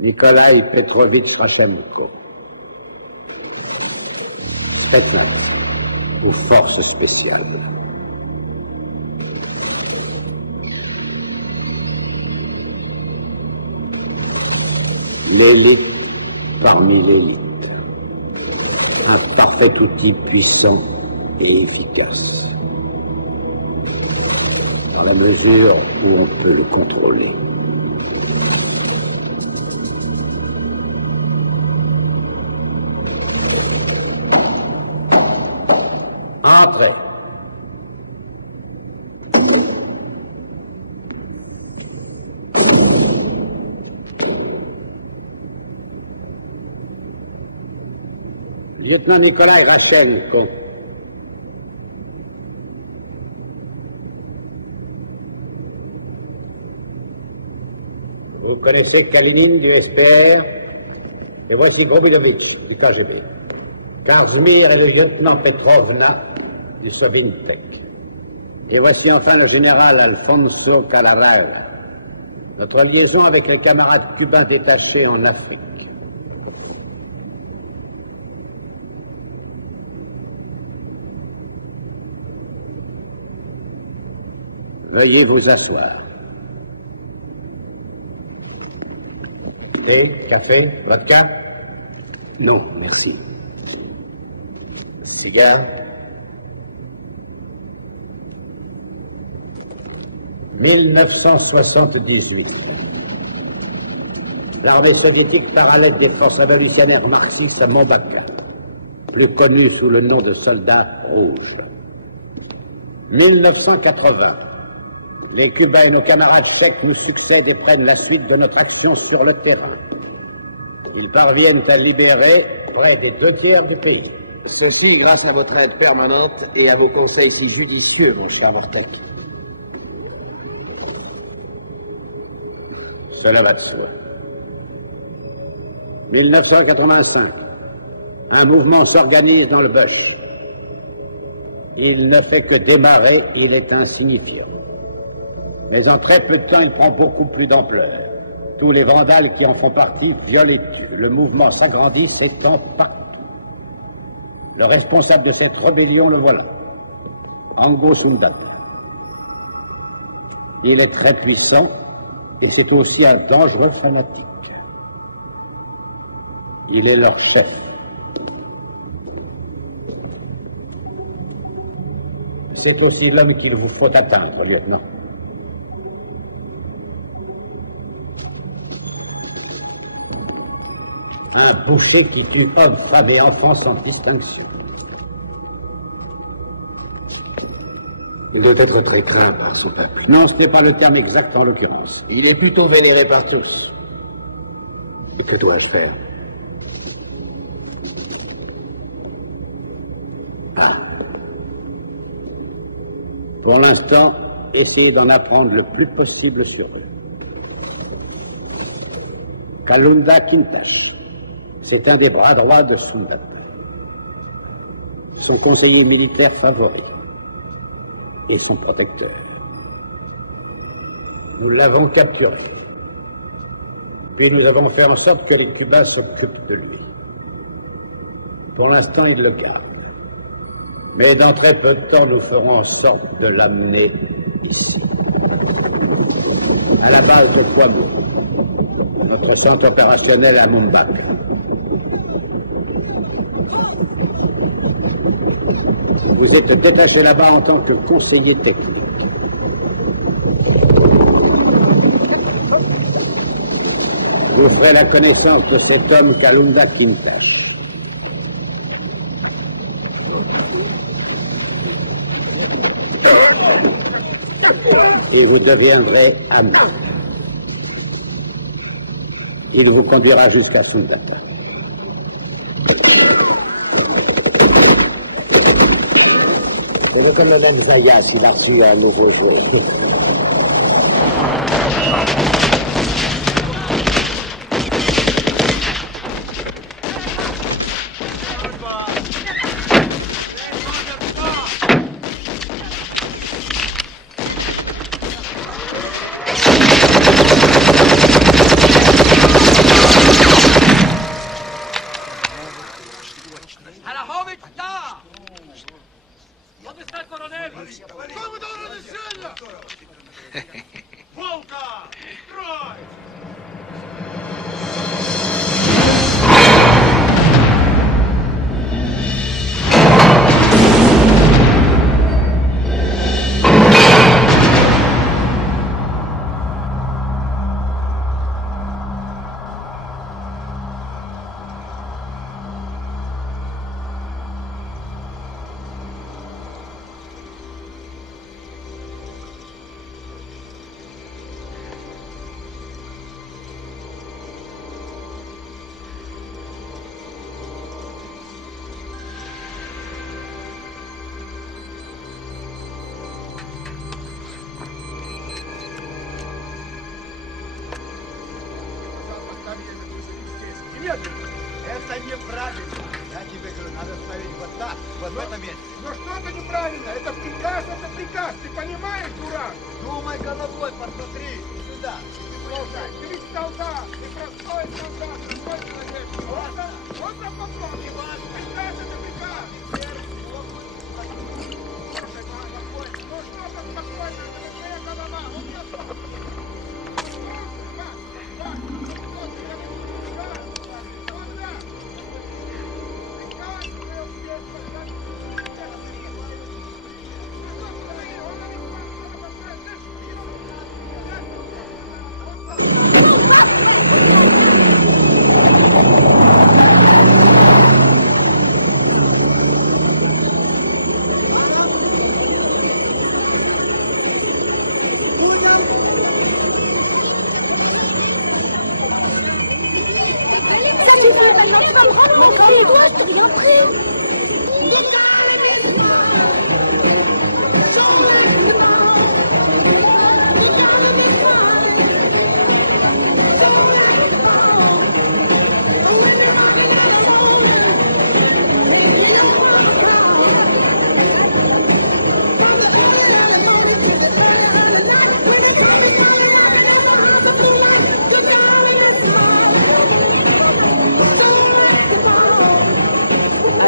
Nikolaï Petrovitch Rachenko, Spetsnaz ou forces spéciales. L'élite parmi l'élite. Un parfait outil puissant et efficace. Dans la mesure où on peut le contrôler. Entrez. Lieutenant Nikolaï Rachenko. Vous connaissez Kalinin du SPR et voici Grobidovitch du KGB. Kazmir est le lieutenant Petrovna du Sovintek. Et voici enfin le général Alfonso Calaraeva, notre liaison avec les camarades cubains détachés en Afrique. Veuillez vous asseoir. Thé, café, vodka? Non, merci. Cigare? 1978. L'armée soviétique part à l'aide des forces révolutionnaires marxistes à Mombaka, plus connues sous le nom de soldats rouges. 1980. Les Cubains et nos camarades tchèques nous succèdent et prennent la suite de notre action sur le terrain. Ils parviennent à libérer près des 2/3 du pays. Ceci grâce à votre aide permanente et à vos conseils si judicieux, mon cher Marquette. Cela va de soi. 1985. Un mouvement s'organise dans le Bush. Il ne fait que démarrer, il est insignifiant. Mais en très peu de temps, il prend beaucoup plus d'ampleur. Tous les vandales qui en font partie violent et tuent. Le mouvement s'agrandit, s'étend partout. Le responsable de cette rébellion, le voilà. Ango Sundan. Il est très puissant et c'est aussi un dangereux fanatique. Il est leur chef. C'est aussi l'homme qu'il vous faut atteindre, lieutenant. Un boucher qui tue hommes, femmes et enfants sans distinction. Il doit être très craint par son peuple. Non, ce n'est pas le terme exact en l'occurrence. Il est plutôt vénéré par tous. Et que dois-je faire? Pour l'instant, essayez d'en apprendre le plus possible sur eux. Kalunda Kintash, c'est un des bras droits de Sundan. Son conseiller militaire favori et son protecteur. Nous l'avons capturé. Puis nous avons fait en sorte que les Cubains s'occupent de lui. Pour l'instant, ils le gardent. Mais dans très peu de temps, nous ferons en sorte de l'amener ici. À la base de Kwame, notre centre opérationnel à Mombaka. Vous êtes détaché là-bas en tant que conseiller technique. Vous ferez la connaissance de cet homme Kalunda Kintash. Et vous deviendrez ami. Il vous conduira jusqu'à Sundata. C'est le commandant Zayas, il a reçu un nouveau jeu. медленно. Это неправильно. Я тебе говорю, надо ставить вот так, вот в этом месте. Но что-то неправильно. Это приказ, Ты понимаешь, дурак? Думай головой, посмотри. Сюда. Слушай, ты ведь солдат. Ты простой солдат, простой человек. Можно попробовать. Приказ это приказ. Слушай, спокойно. Ну что так спокойно? Это твоя голова. Он не остался.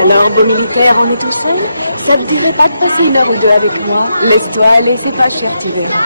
Alors, bon militaire, on est tout seul? Ça te dirait pas de passer une heure ou deux avec moi? Laisse-toi aller, c'est pas cher, tu verras.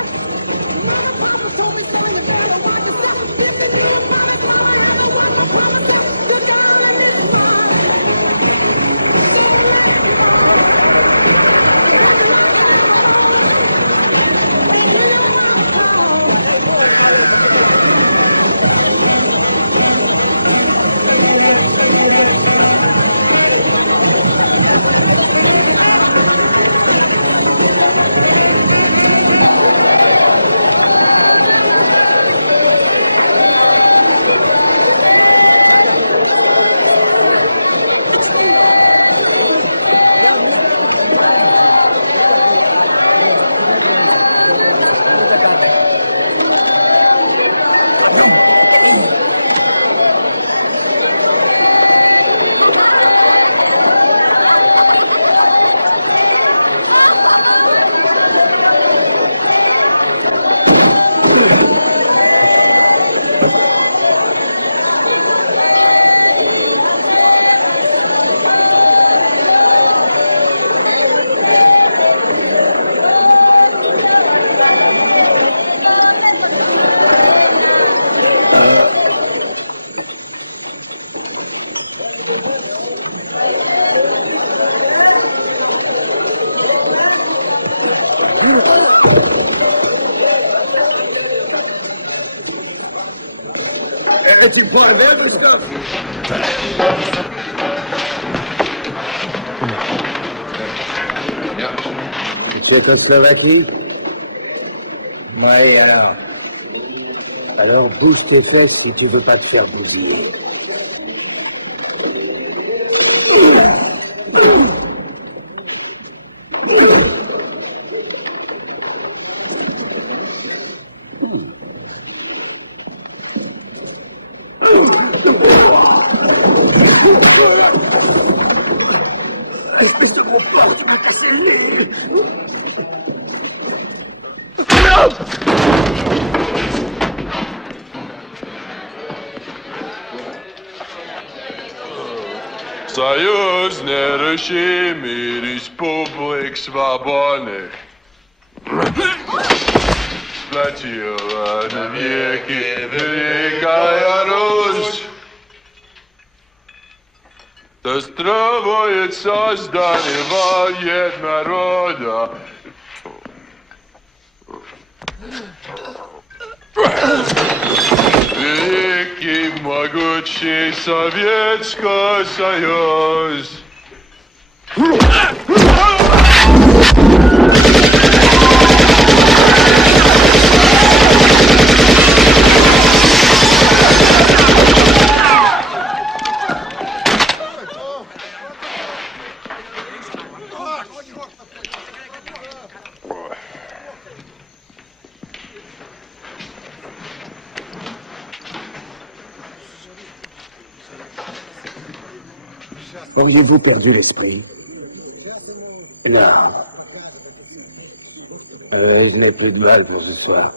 Est-il point vrai, Gustave? Tu es en Slovaquie? Oui, alors. Alors bouge tes fesses si tu veux pas te faire bousiller. Espèce de mon porc, tu m'as cassé le nez. Союзные режимы республик свободных сплотила навеки Великая Русь. Достраивает создание военнорода. Великий, могучий Советский Союз. Auriez-vous perdu l'esprit? Non. Je n'ai plus de mal pour ce soir.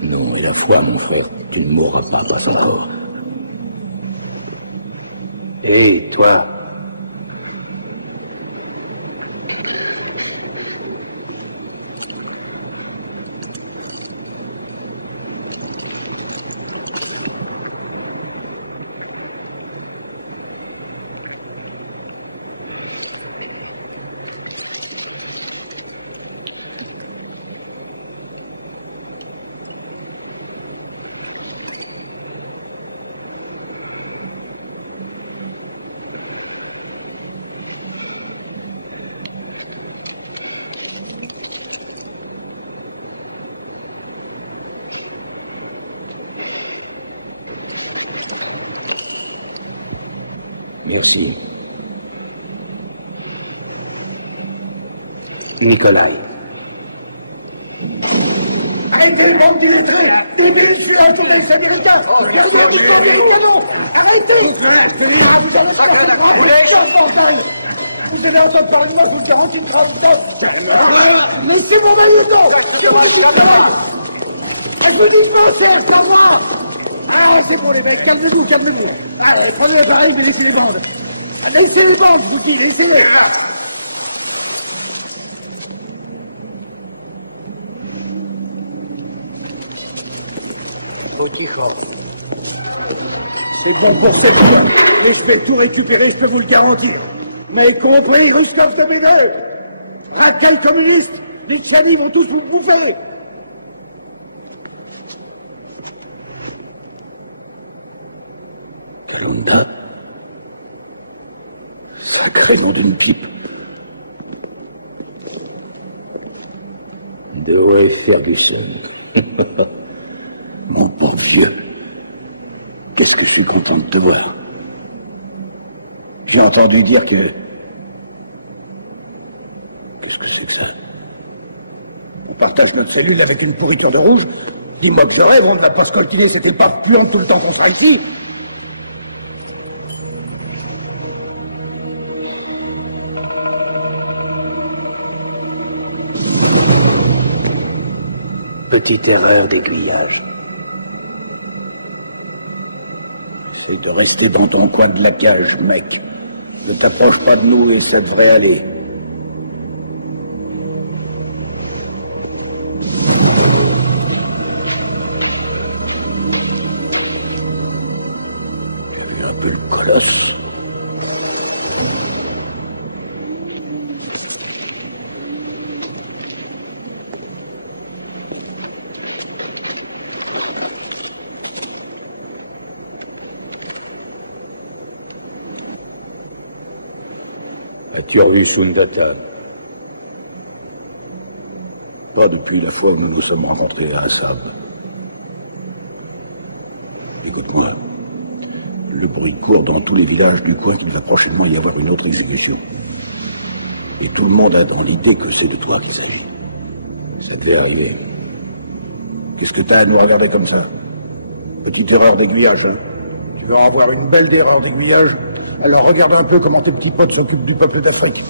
Non, il a froid, mon frère. Tu ne mourras pas encore. Et toi? Merci. Nikolai. Arrêtez, bande d'illettrés! Des délicieux journalistes américains! Gardez du temps des canons! Arrêtez! Vous allez faire cette grande bordel! Vous avez entendu parler de moi, je vous garantis une traduction! Laissez mon lieutenant! Je vous dis pas! Je vous dis pas, c'est sans moi! Ah, c'est bon les mecs, calmez-vous, calmez-vous! Ah, prenez l'appareil, laissez les bandes! Laissez les bandes, je vous dis, laissez-les! C'est bon pour cette fois. Mais je vais tout récupérer, je peux vous le garantir. Mais compris, Ruskov de Méneux. Radical communiste, les Tchanis vont tous vous bouffer. Kalunda. Sacré nom d'une pipe. Dewey Ferguson. Mon bon vieux. Qu'est-ce que je suis content de te voir. J'ai entendu dire que... Qu'est-ce que c'est que ça? On partage notre cellule avec une pourriture de rouge. Dis-moi que ce rêve, on ne va pas se coltiner, c'était pas puant tout le temps qu'on sera ici. Petite erreur d'aiguillage. C'est de rester dans ton coin de la cage, mec. Ne t'approche pas de nous et ça devrait aller. Tu es un peu le colosse. As-tu revu Sundata? Pas depuis la fois où nous nous sommes rencontrés à Assad. Écoute-moi. Le bruit court dans tous les villages du coin qu'il va prochainement y avoir une autre exécution. Et tout le monde a dans l'idée que c'est de toi qu'il s'agit. Ça devait arriver. Qu'est-ce que t'as à nous regarder comme ça? Petite erreur d'aiguillage, hein? Tu vas avoir une belle erreur d'aiguillage. Alors regarde un peu comment tes petits potes s'occupent du peuple d'Afrique.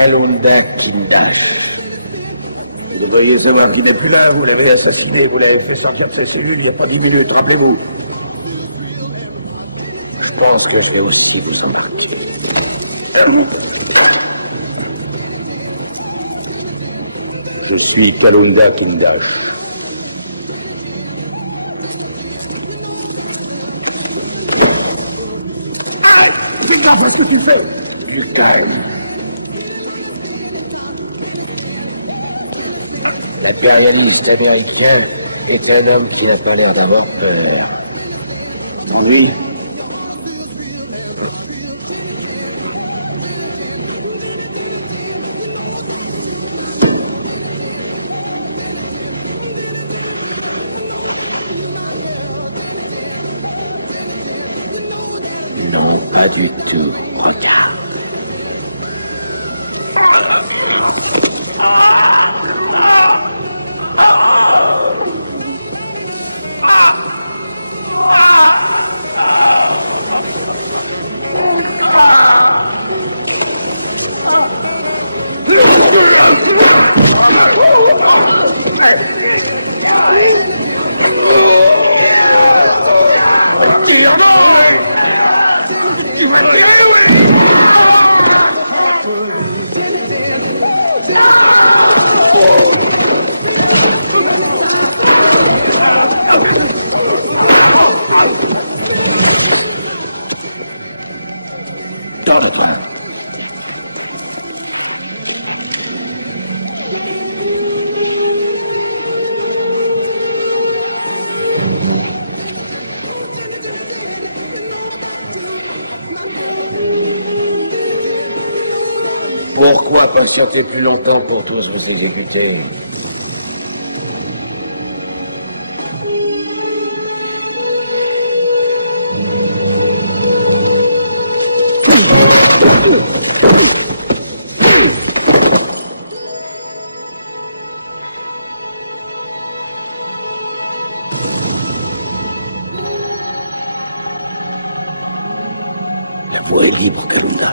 Kalunda Kindash. Vous devriez savoir qu'il n'est plus là, vous l'avez assassiné, vous l'avez fait sortir de ses cellules il n'y a pas 10 minutes, rappelez-vous. Je pense que je vais aussi vous embarquer. Je suis Kalunda Kindash. Fais gaffe à ce que tu fais. Du calme. L'impérialiste américain est un homme qui n'a pas l'air d'avoir peur. Ennui. Non, pas du tout. Regarde. Jonathan. Pourquoi patienter plus longtemps pour tous vous exécuter? La voie est libre, Kalunda.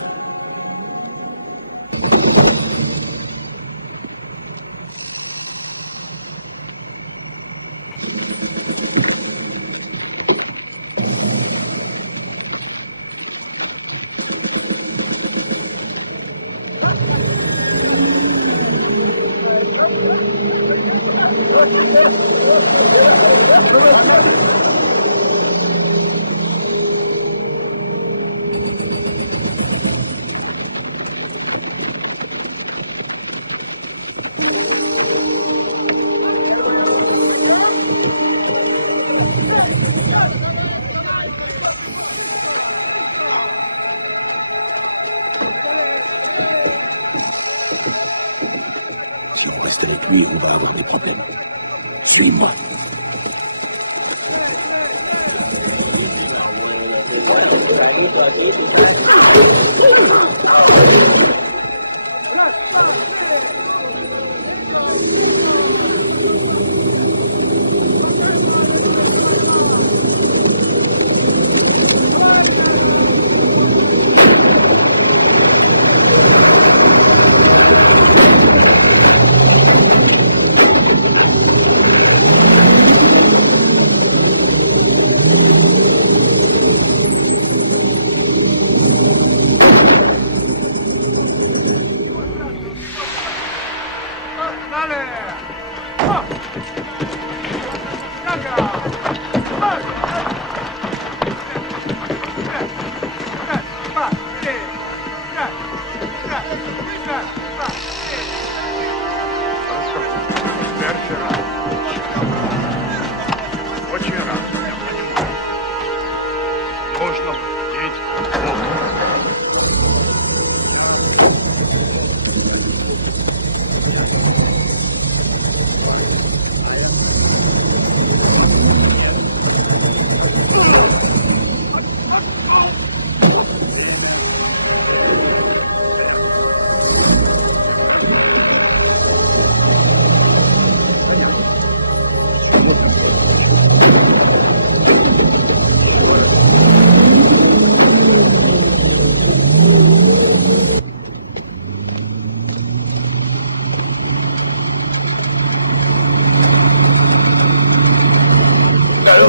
Si vous restez avec lui, on va avoir des problèmes. Suis-moi.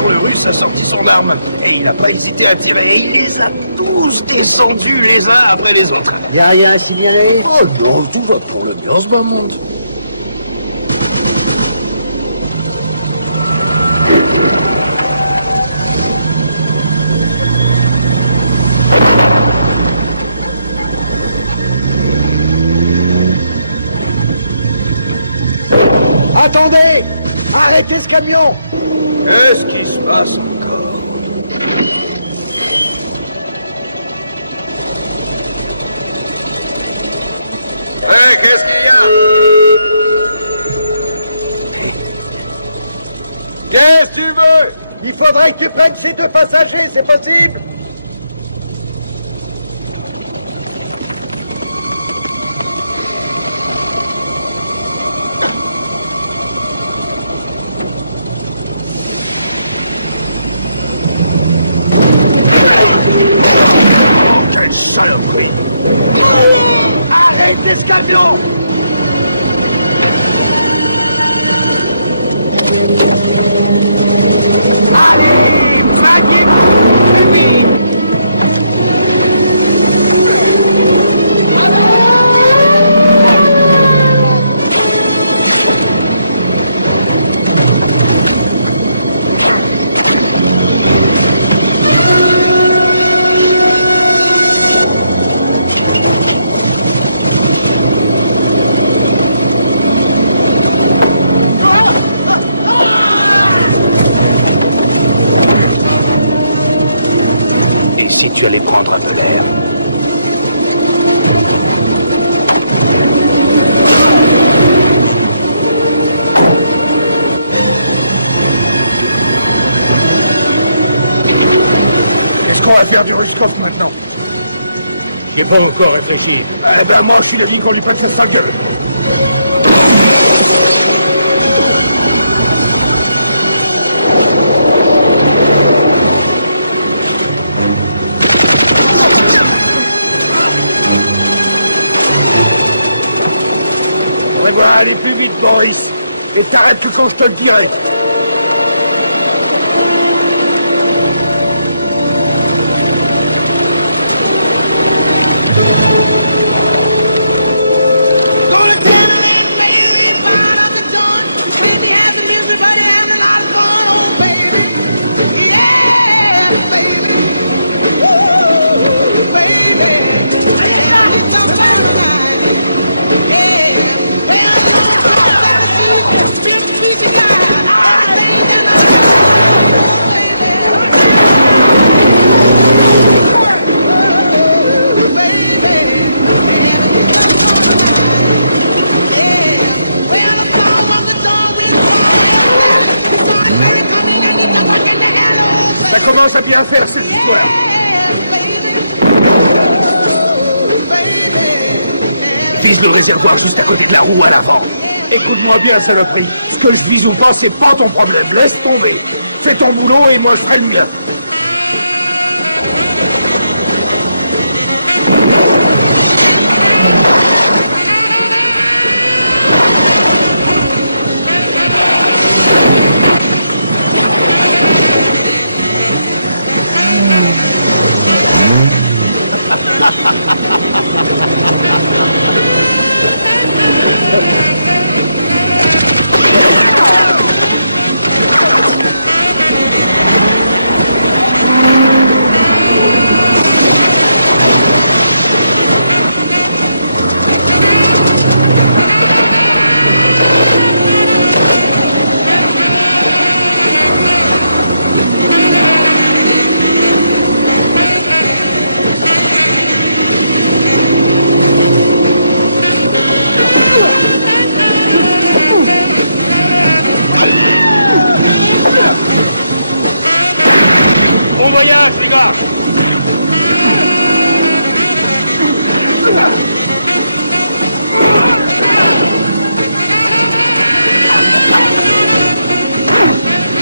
le Russe a sorti son arme. Et il n'a pas hésité à tirer. Et il les a tous descendus les uns après les autres. Il n'y a rien à signaler? Oh non, tout va pour le bien, ce bas monde. Attendez! Arrêtez ce camion! Qu'est-ce qui se passe? Qu'est-ce qu'il y a? Qu'est-ce que tu veux? Il faudrait que tu prennes ces 2 passagers, c'est possible? Arrêtez ce camion! Tu allais prendre un peu d'air. Qu'est-ce qu'on va faire du Ruskov maintenant? J'ai pas encore réfléchi. Eh ben moi, je lui ai dit qu'on lui fasse sa gueule. Allez plus vite, Boris, et t'arrêtes que quand je te le dirai. Ça commence à bien faire cette histoire. Vise le réservoir juste à côté de la roue à l'avant. Écoute-moi bien, saloperie. Ce que je dis ou pas, c'est pas ton problème. Laisse tomber. Fais ton boulot et moi je ferai le mien.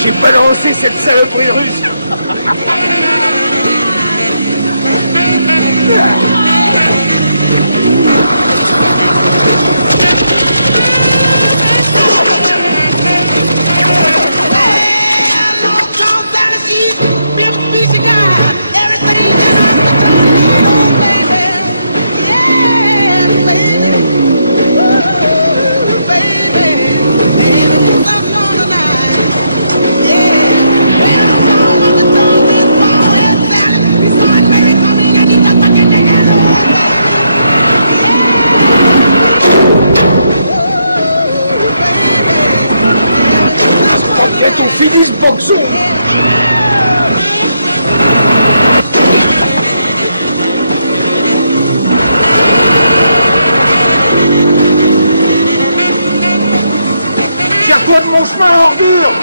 J'ai balancé cette saloperie russe. C'est aussi une fonction. Garde-toi de mon chemin, ordure.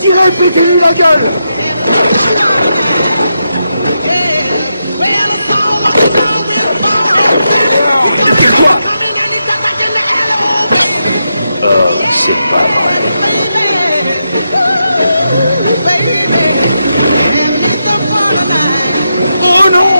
Tirez, pétez-lui la gueule! C'est pas vrai. Oh non!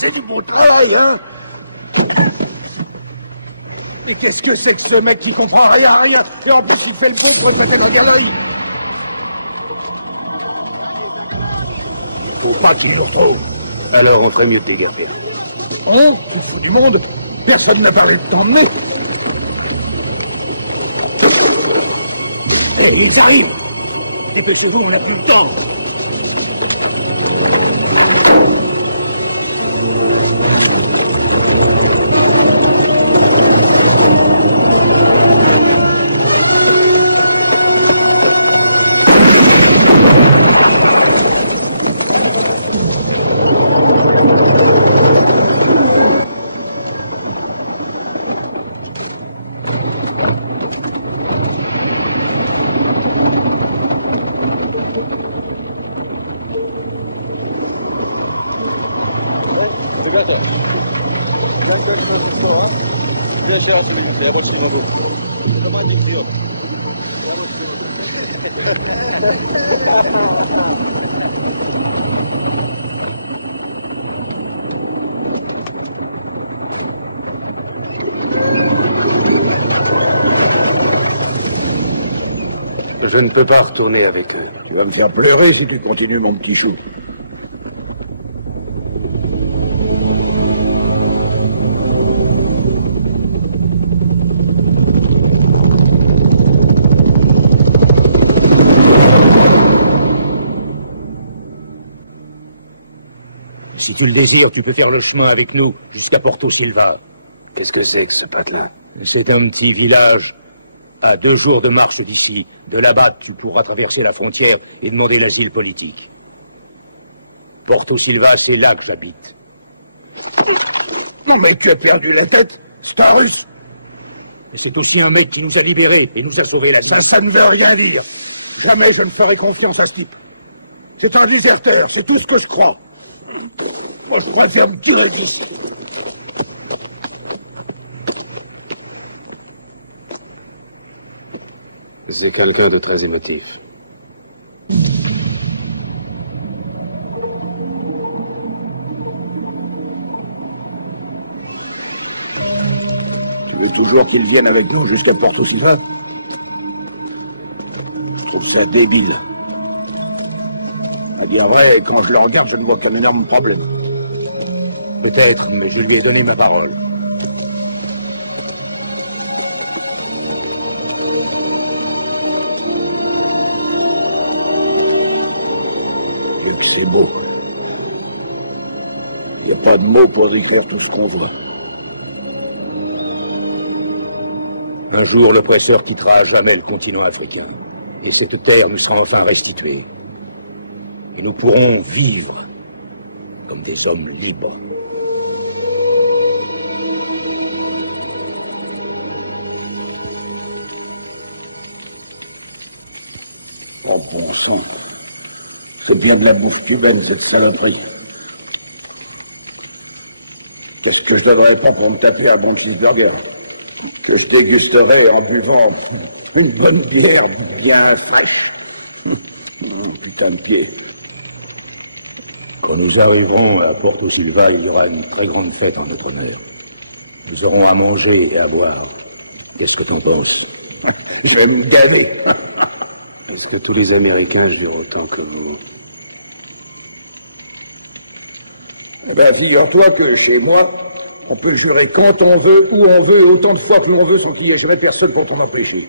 C'est du beau travail, hein? Et qu'est-ce que c'est que ce mec qui comprend rien, rien? Et en plus, il fait le beau quand ça fait la galerie. Faut pas qu'il le prouve. Alors on ferait mieux de dégager. Hein? Il faut du monde. Personne n'a parlé de t'emmener. Hé, ils arrivent. Dépêchez-vous, on n'a plus le temps. Je ne peux pas retourner avec eux. Tu vas me faire pleurer si tu continues, mon petit chou. Si tu le désires, tu peux faire le chemin avec nous jusqu'à Porto Silva. Qu'est-ce que c'est que ce patelin? C'est un petit village à 2 jours de marche d'ici. De là-bas, tu pourras traverser la frontière et demander l'asile politique. Porto Silva, c'est là que j'habite. Non mais tu as perdu la tête, c'est un russe. Mais c'est aussi un mec qui nous a libérés et nous a sauvé la vie. Ça ne veut rien dire. Jamais je ne ferai confiance à ce type. C'est un déserteur, c'est tout ce que je crois. Moi, je préfère me tirer d'ici. C'est quelqu'un de très émotif. Tu veux toujours qu'il vienne avec nous jusqu'à Porto Silva? Je trouve ça débile. À dire vrai, quand je le regarde, je ne vois qu'un énorme problème. Peut-être, mais je lui ai donné ma parole. C'est beau. Il n'y a pas de mots pour décrire tout ce qu'on voit. Un jour, l'oppresseur quittera à jamais le continent africain. Et cette terre nous sera enfin restituée. Et nous pourrons vivre comme des hommes libres. Oh bon sang. fait bien de la bouffe cubaine, cette saloperie. Qu'est-ce que je donnerais pas pour me taper un bon cheeseburger que je dégusterais en buvant une bonne bière bien fraîche. Putain de pied. Quand nous arriverons à Porto Silva, il y aura une très grande fête en notre honneur. Nous aurons à manger et à boire. Qu'est-ce que t'en penses? Je vais me gaver. Est-ce que tous les Américains jurent autant que nous? Ben, figure-toi que chez moi, on peut jurer quand on veut, où on veut, et autant de fois que l'on veut sans qu'il y ait jamais personne pour t'en empêcher.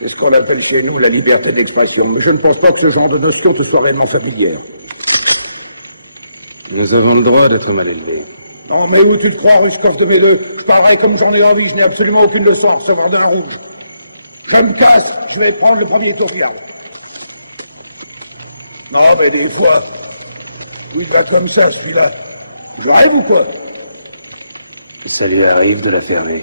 C'est ce qu'on appelle chez nous la liberté d'expression. Mais je ne pense pas que ce genre de notion te soit réellement familière. Nous avons le droit d'être mal élevés. Non, mais où tu te crois, Ruscov de mes deux? Je parlerai comme j'en ai envie, je n'ai absolument aucune leçon à recevoir d'un rouge. Je me casse, je vais prendre le premier tour garde. Non, mais des fois, il va comme ça, celui-là. Je rêve ou quoi? Ça lui arrive de la fermer.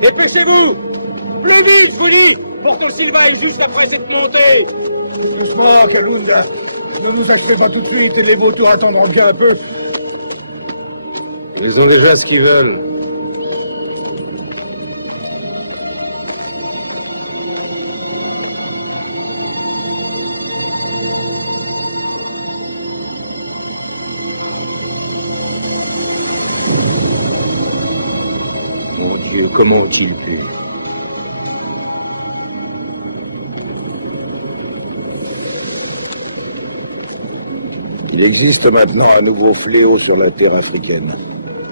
Dépêchez-vous! Plus vite, je vous dis! Porto Silva est juste après cette montée! Doucement, Kalunda. Ne nous achetez pas tout de suite et les vautours attendront bien un peu. Ils ont déjà ce qu'ils veulent. Mon Dieu, comment ont-ils pu? Il existe maintenant un nouveau fléau sur la terre africaine.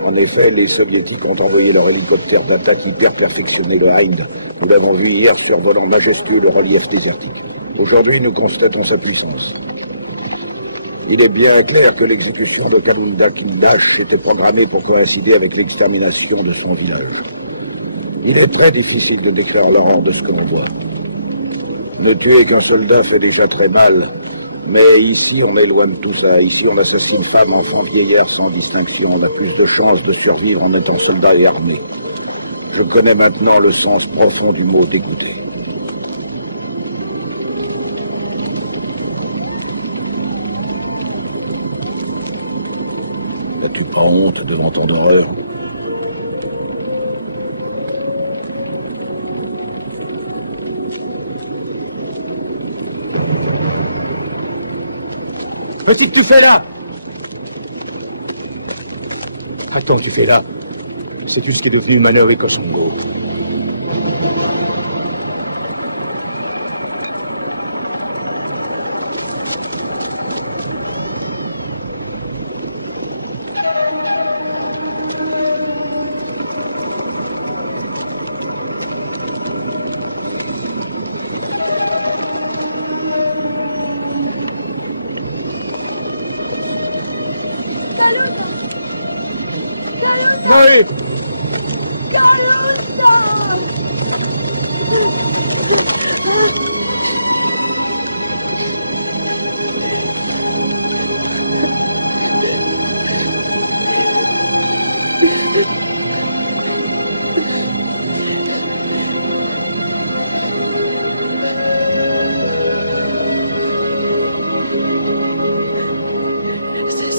En effet, les Soviétiques ont envoyé leur hélicoptère d'attaque hyper perfectionné, le Hind. Nous l'avons vu hier survolant majestueux le relief désertique. Aujourd'hui, nous constatons sa puissance. Il est bien clair que l'exécution de Kalunda Kindash était programmée pour coïncider avec l'extermination de son village. Il est très difficile de décrire l'horreur de ce que l'on voit. Ne tuer qu'un soldat fait déjà très mal. Mais ici, on est loin de tout ça. Ici, on assassine femmes, enfants, vieillards sans distinction. On a plus de chances de survivre en étant soldat et armé. Je connais maintenant le sens profond du mot dégoûté. N'as-tu pas honte devant tant d'horreur? Qu'est-ce que tu fais là? Attends, tu fais là. C'est juste devenu Manœuvre et Kosovo.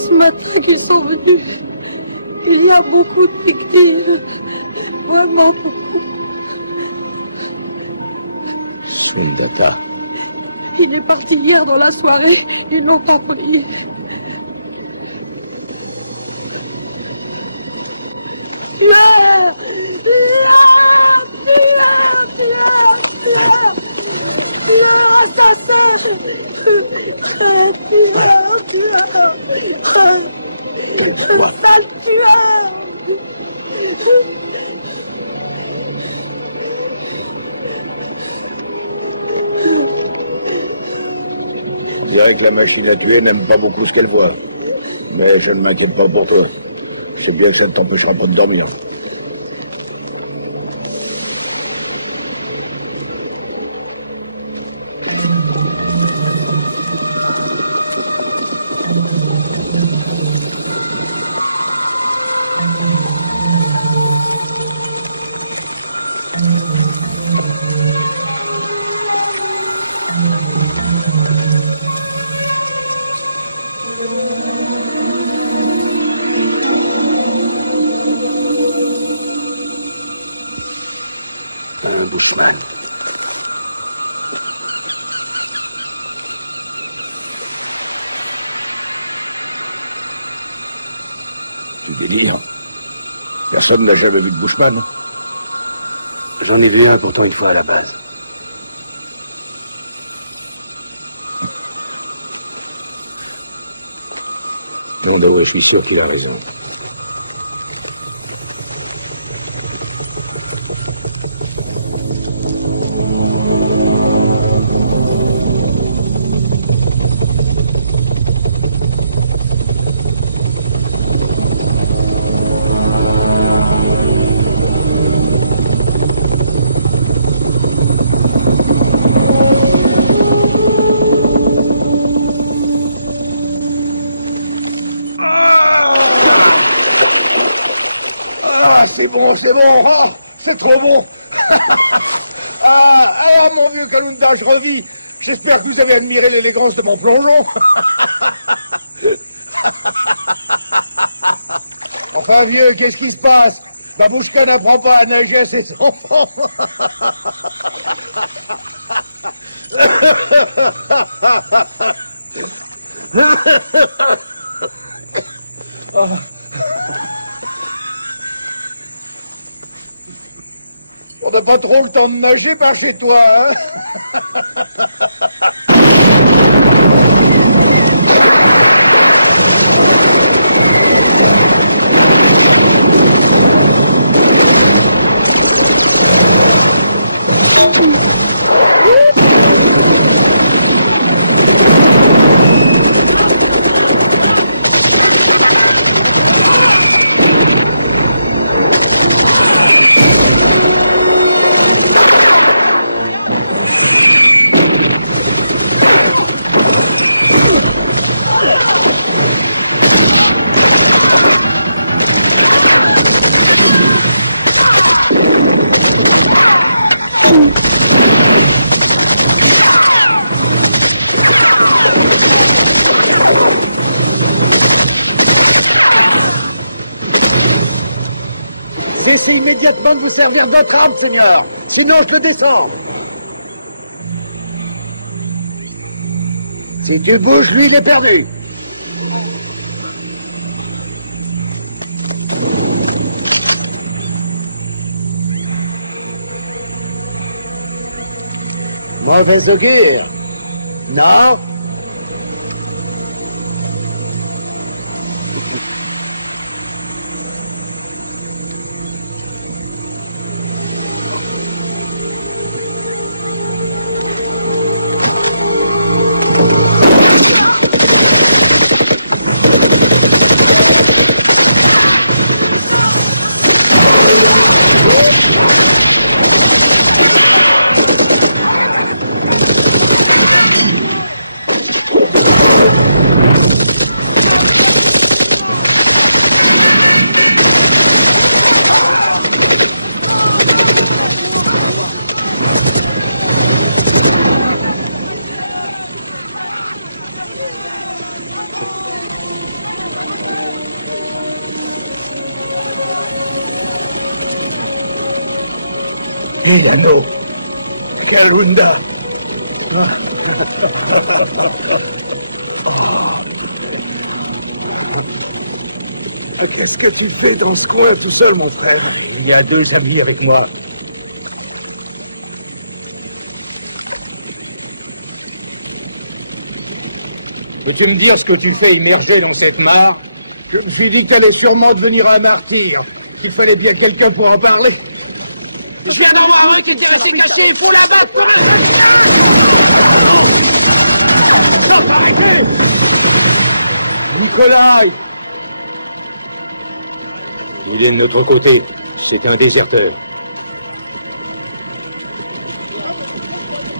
Ce matin qu'ils sont venus, il y a beaucoup de victimes. Vraiment beaucoup. Soldata. Il est parti hier dans la soirée, ils l'ont pas pris. On dirait que la machine à tuer n'aime pas beaucoup ce qu'elle voit. Mais je ne m'inquiète pas pour toi. Je sais bien que ça ne t'empêchera pas de dormir. délire. Personne n'a jamais vu de Bushman. J'en ai vu un pourtant une fois à la base. Non, d'abord, je suis sûr qu'il a raison. C'est bon, oh, c'est trop bon. Mon vieux Kalunda, je revis. J'espère que vous avez admiré l'élégance de mon plongeon. Enfin, vieux, qu'est-ce qui se passe? Babouska n'apprend pas à nager à ses enfants. On n'a pas trop le temps de nager par chez toi, hein? Cessez immédiatement de vous servir de votre arme, Seigneur. Sinon, je le descends. Si tu bouges, lui, il est perdu. Mauvais augure. Non? Milano, Kalunda. Qu'est-ce que tu fais dans ce coin tout seul, mon frère? Il y a 2 amis avec moi. Peux-tu me dire ce que tu fais immergé dans cette mare? Je me suis dit que t'allais sûrement devenir un martyr. Qu'il fallait bien quelqu'un pour en parler. Je viens d'en voir un qui était resté caché, il faut l'abattre comme un chien. Non, arrêtez! Nicolas! Il est de notre côté. C'est un déserteur.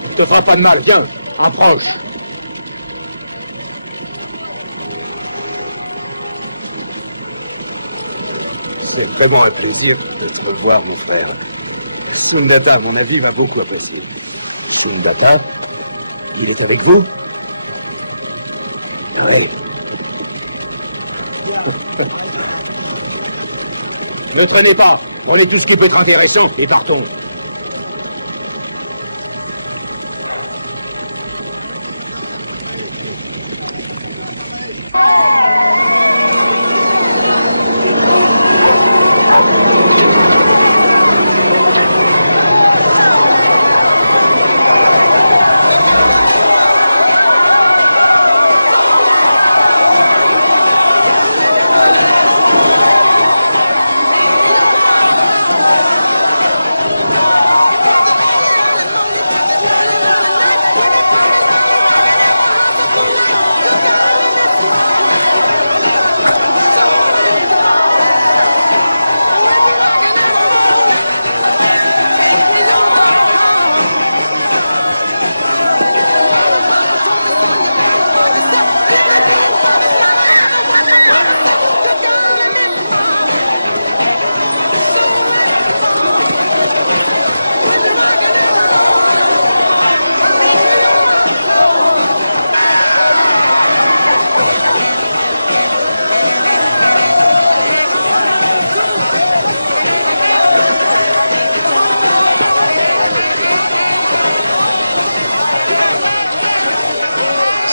Il te fera pas de mal, viens, approche. C'est vraiment un plaisir de te revoir, mon frère. Sundata, à mon avis, va beaucoup apprécier. Sundata? Il est avec vous? Oui. Ne traînez pas. Prenez tout ce qui peut être intéressant et partons.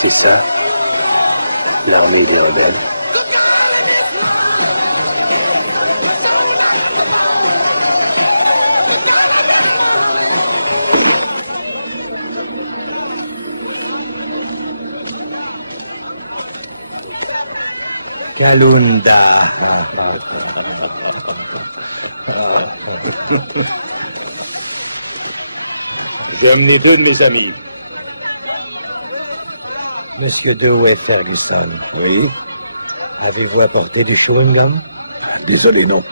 C'est ça, l'armée des rebelles. Kalunda. J'ai amené 2 de mes amis. Monsieur DeWay Ferguson. Oui. Avez-vous apporté du chewing-gum? Désolé, non.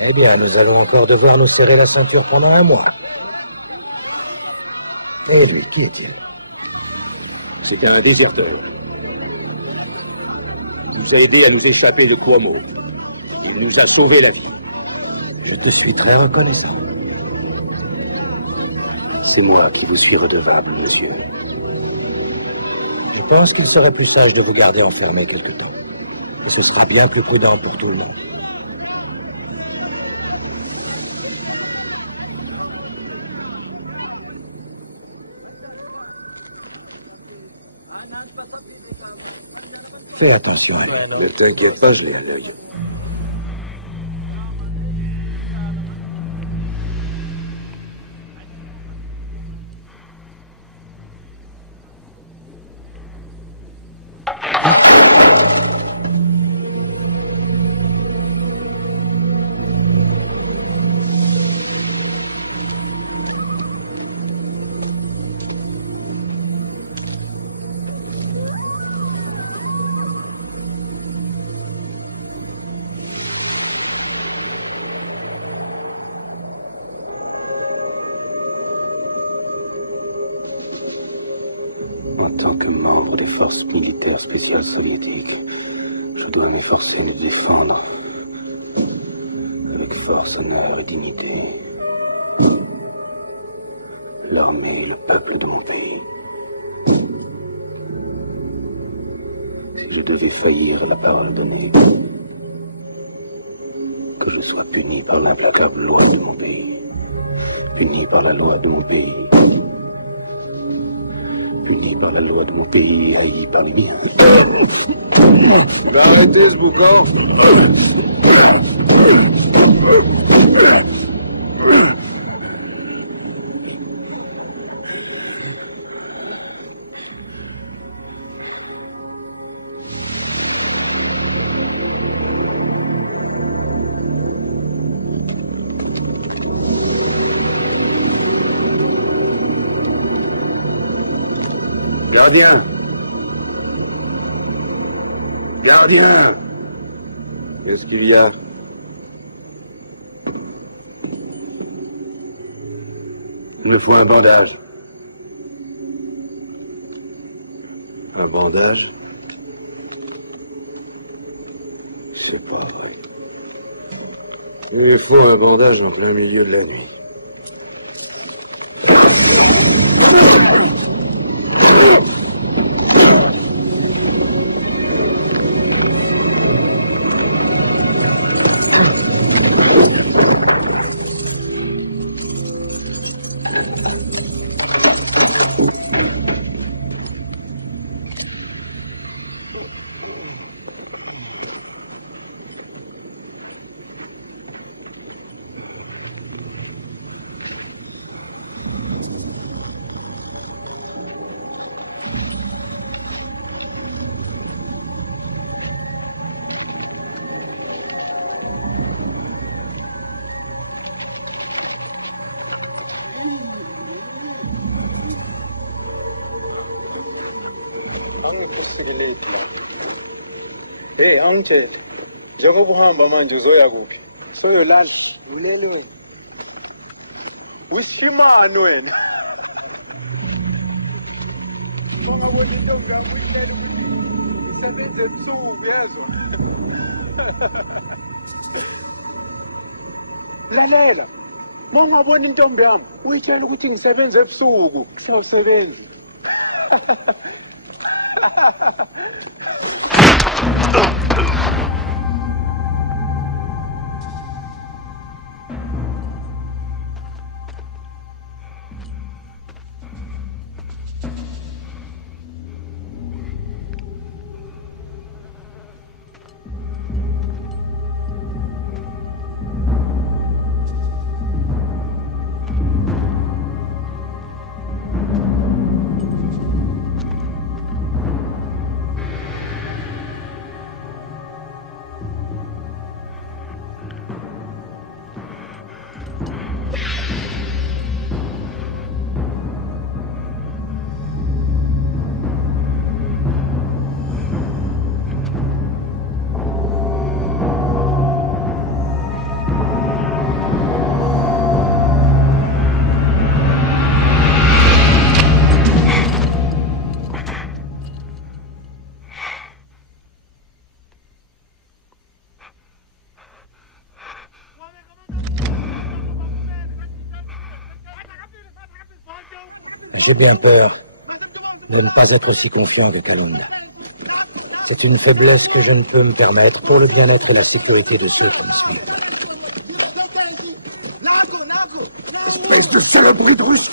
Eh bien, nous allons encore devoir nous serrer la ceinture pendant 1 mois. Et lui, qui est-il? C'est un déserteur. Il nous a aidés à nous échapper de Cuomo. Il nous a sauvé la vie. Je te suis très reconnaissant. C'est moi qui vous suis redevable, monsieur. Je pense qu'il serait plus sage de vous garder enfermé quelque temps. Et ce sera bien plus prudent pour tout le monde. Fais attention à lui. Ne t'inquiète pas, je l'ai un œil. En tant que membre des forces militaires spéciales soviétiques, je dois m'efforcer de me défendre avec force, honneur et dignité l'armée et le peuple de mon pays. Si je devais faillir à la parole donnée, que je sois puni par l'implacable loi de mon pays, puni par la loi de mon pays, puni par la loi de mon pays et haï par les miens. Tu vas arrêter ce boucan? Gardien! Gardien! Qu'est-ce qu'il y a? Il me faut un bandage. Un bandage? C'est pas vrai. Il me faut un bandage en plein milieu de la nuit. Hey, Angche, njengokuhamba manje uzoya kuphi? Soyolala ulele. Usimani wena? Ungabona into ngiyakuyela. Sebenze ebusuku uyezwa. Lalela. Ungabona intombi yami, uyitshela ukuthi ngisebenza ebusuku, siyawusebenza. J'ai bien peur de ne pas être aussi confiant que Kalinda. C'est une faiblesse que je ne peux me permettre pour le bien-être et la sécurité de ceux qui me suivent. Espèce de saloperie de russe.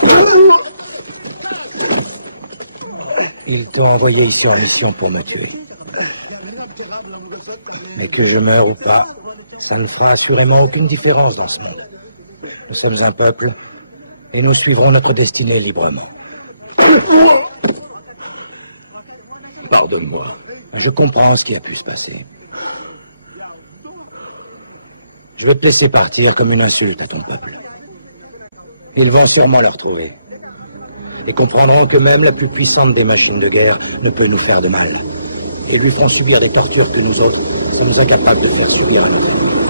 Ils t'ont envoyé ici en mission pour me tuer. Mais que je meure ou pas, ça ne fera assurément aucune différence dans ce monde. Nous sommes un peuple et nous suivrons notre destinée librement. Pardonne-moi. Je comprends ce qui a pu se passer. Je vais te laisser partir comme une insulte à ton peuple. Ils vont sûrement le retrouver. Et comprendront que même la plus puissante des machines de guerre ne peut nous faire de mal. Et lui feront subir des tortures que nous autres sommes incapables de faire subir à nous.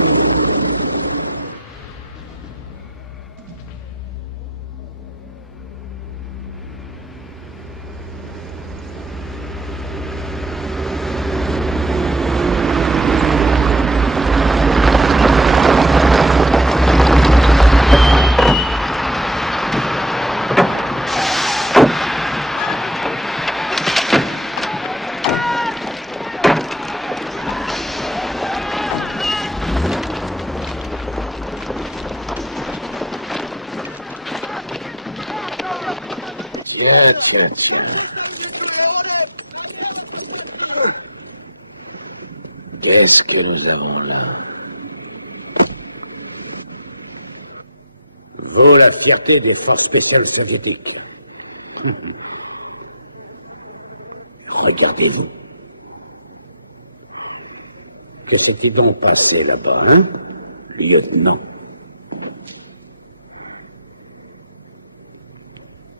Tiens. Qu'est-ce que nous avons là? Vous, la fierté des forces spéciales soviétiques. Regardez-vous. Que s'est-il donc passé là-bas, hein? Lieutenant.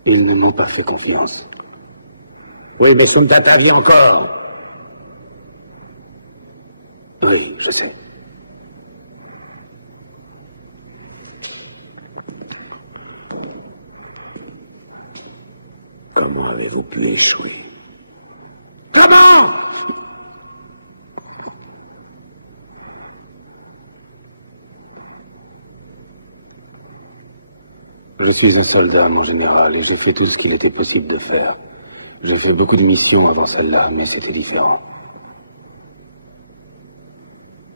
Ils ne m'ont pas fait confiance. Oui, mais Sundata vit encore. Oui, je sais. Comment avez-vous pu échouer? Comment? Je suis un soldat, mon général, et j'ai fait tout ce qu'il était possible de faire. J'ai fait beaucoup de missions avant celle-là, mais c'était différent.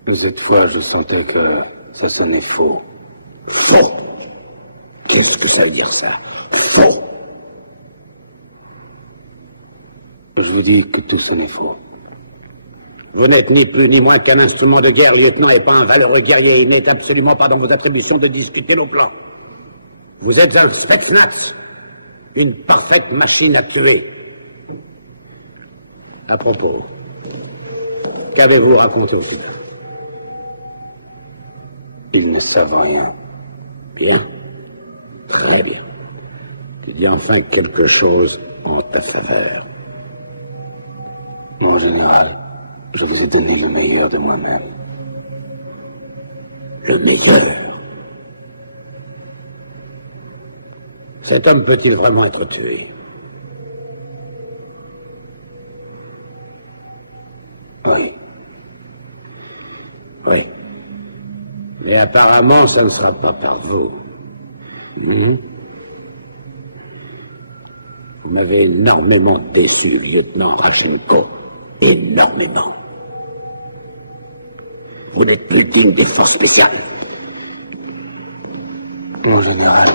Mais cette fois, je sentais que ça sonnait faux. Faux? Qu'est-ce que ça veut dire, ça? Faux? Je vous dis que tout sonnait faux. Vous n'êtes ni plus ni moins qu'un instrument de guerre, lieutenant, et pas un valeureux guerrier. Il n'est absolument pas dans vos attributions de discuter nos plans. Vous êtes un Spetsnaz, une parfaite machine à tuer. À propos, qu'avez-vous raconté au Sud? Ils ne savent rien. Bien. Très bien. Il y a enfin quelque chose en ta faveur. Mon général, je vous ai donné le meilleur de moi-même. Le meilleur? Cet homme peut-il vraiment être tué? Oui. Oui. Mais apparemment, ça ne sera pas par vous. Vous m'avez énormément déçu, lieutenant Ravchenko. Énormément. Vous n'êtes plus digne des forces spéciales. Mon général,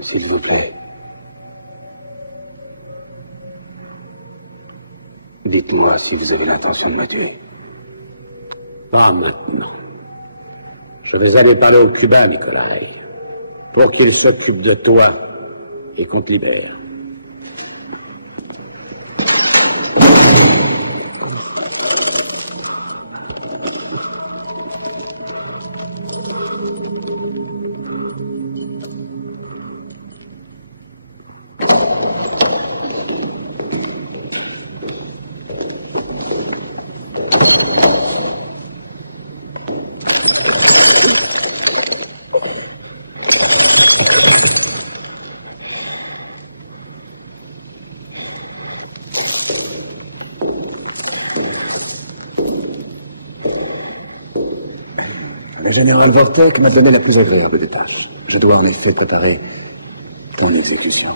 s'il vous plaît, dites-moi si vous avez l'intention de me tuer. Pas maintenant. Je vais aller parler au Cubain, Nikolai, pour qu'il s'occupe de toi et qu'on te libère. général Vortek m'a donné la plus agréable des tâches. Je dois en effet préparer ton exécution.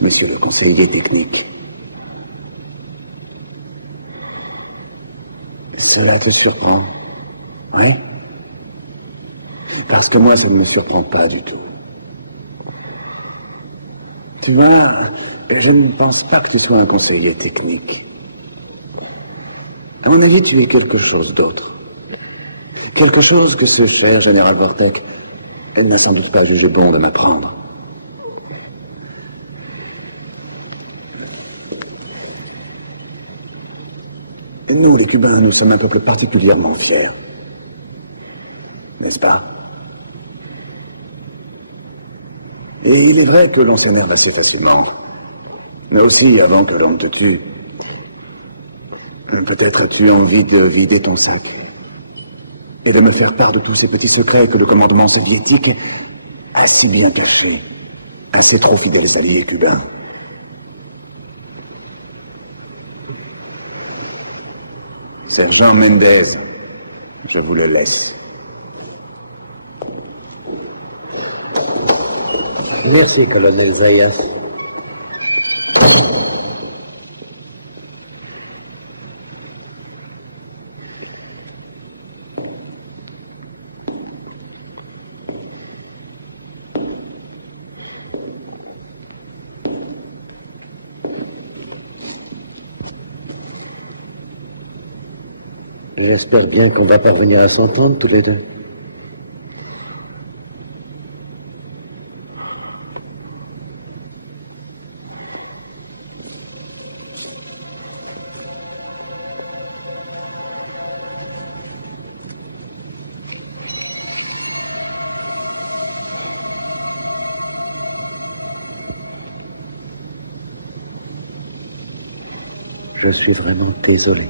Monsieur le conseiller technique, cela te surprend? Oui? Parce que moi, ça ne me surprend pas du tout. Tu vois, je ne pense pas que tu sois un conseiller technique. À mon avis, tu es quelque chose d'autre. Quelque chose que ce cher général Vortek n'a sans doute pas jugé bon de m'apprendre. Nous, les Cubains, nous sommes un peuple particulièrement fiers. N'est-ce pas? Et il est vrai que l'on s'énerve assez facilement. Mais aussi, avant que l'on ne te tue, peut-être as-tu envie de vider ton sac et de me faire part de tous ces petits secrets que le commandement soviétique a si bien cachés à ses trop fidèles alliés cubains. Sergent Mendez, je vous le laisse. Merci, colonel Zayas. J'espère bien qu'on va parvenir à s'entendre tous les deux. Je suis vraiment désolé.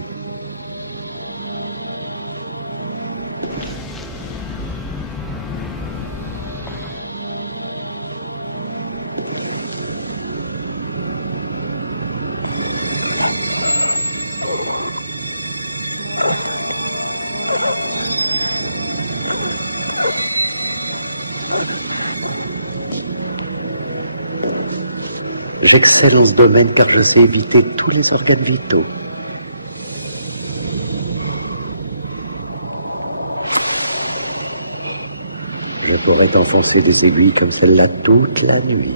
J'excelle en ce domaine car je sais éviter tous les organes vitaux. Je pourrais t'enfoncer des aiguilles comme celle-là toute la nuit.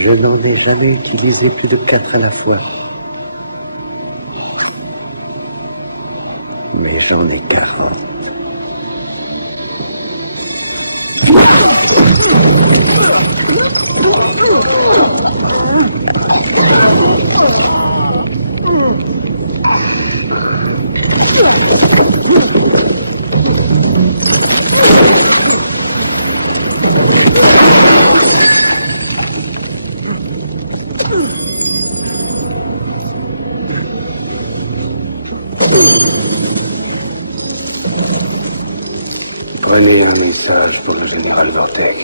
Je n'en ai jamais utilisé plus de 4 à la fois. Mais j'en ai 40. Prenez un message pour le général Vortek.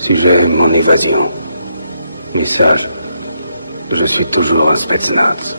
S'il aime mon évasion, message, je suis toujours un Spetsnaz.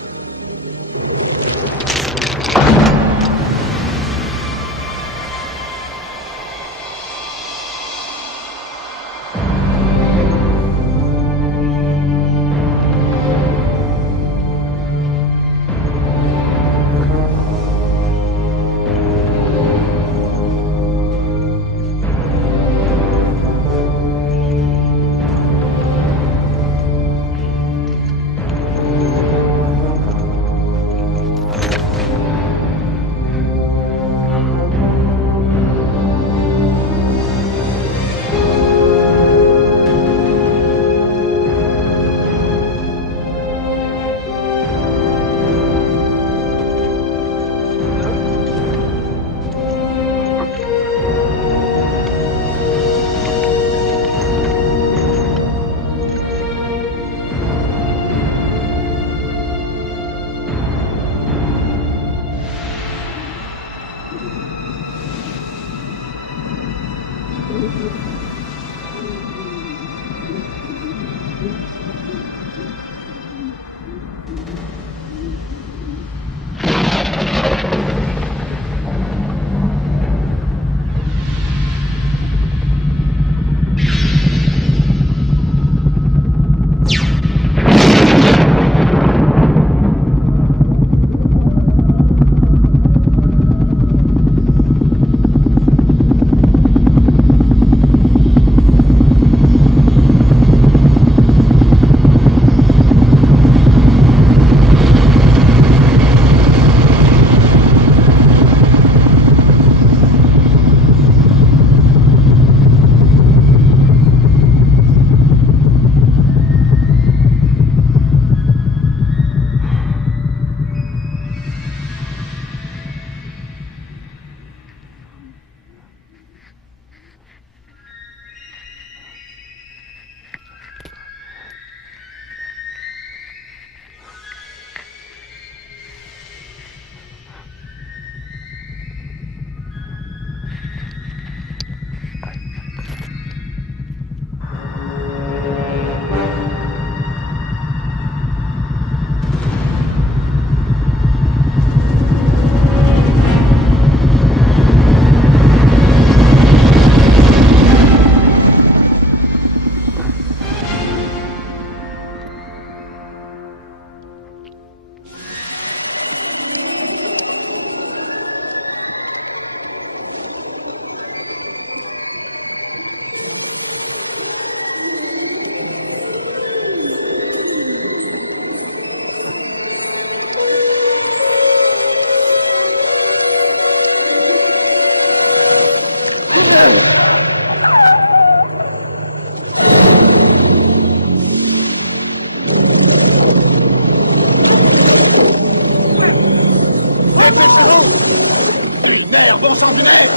serpent sanguinaire!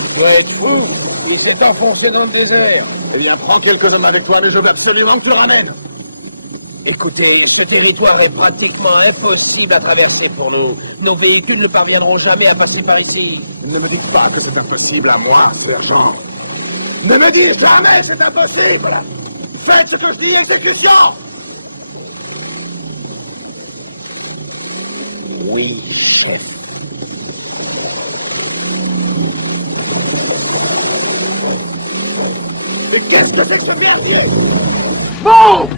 Tu dois être fou! Il s'est enfoncé dans le désert! Eh bien, prends quelques hommes avec toi, mais je veux absolument que tu le ramènes! Écoutez, ce territoire est pratiquement impossible à traverser pour nous. Nos véhicules ne parviendront jamais à passer par ici. Ne me dites pas que c'est impossible à moi, sergent. Ne me dites jamais c'est impossible! Faites ce que je dis, exécution! Oui, chef. Mais qu'est-ce que c'est que ce merdier? Bon!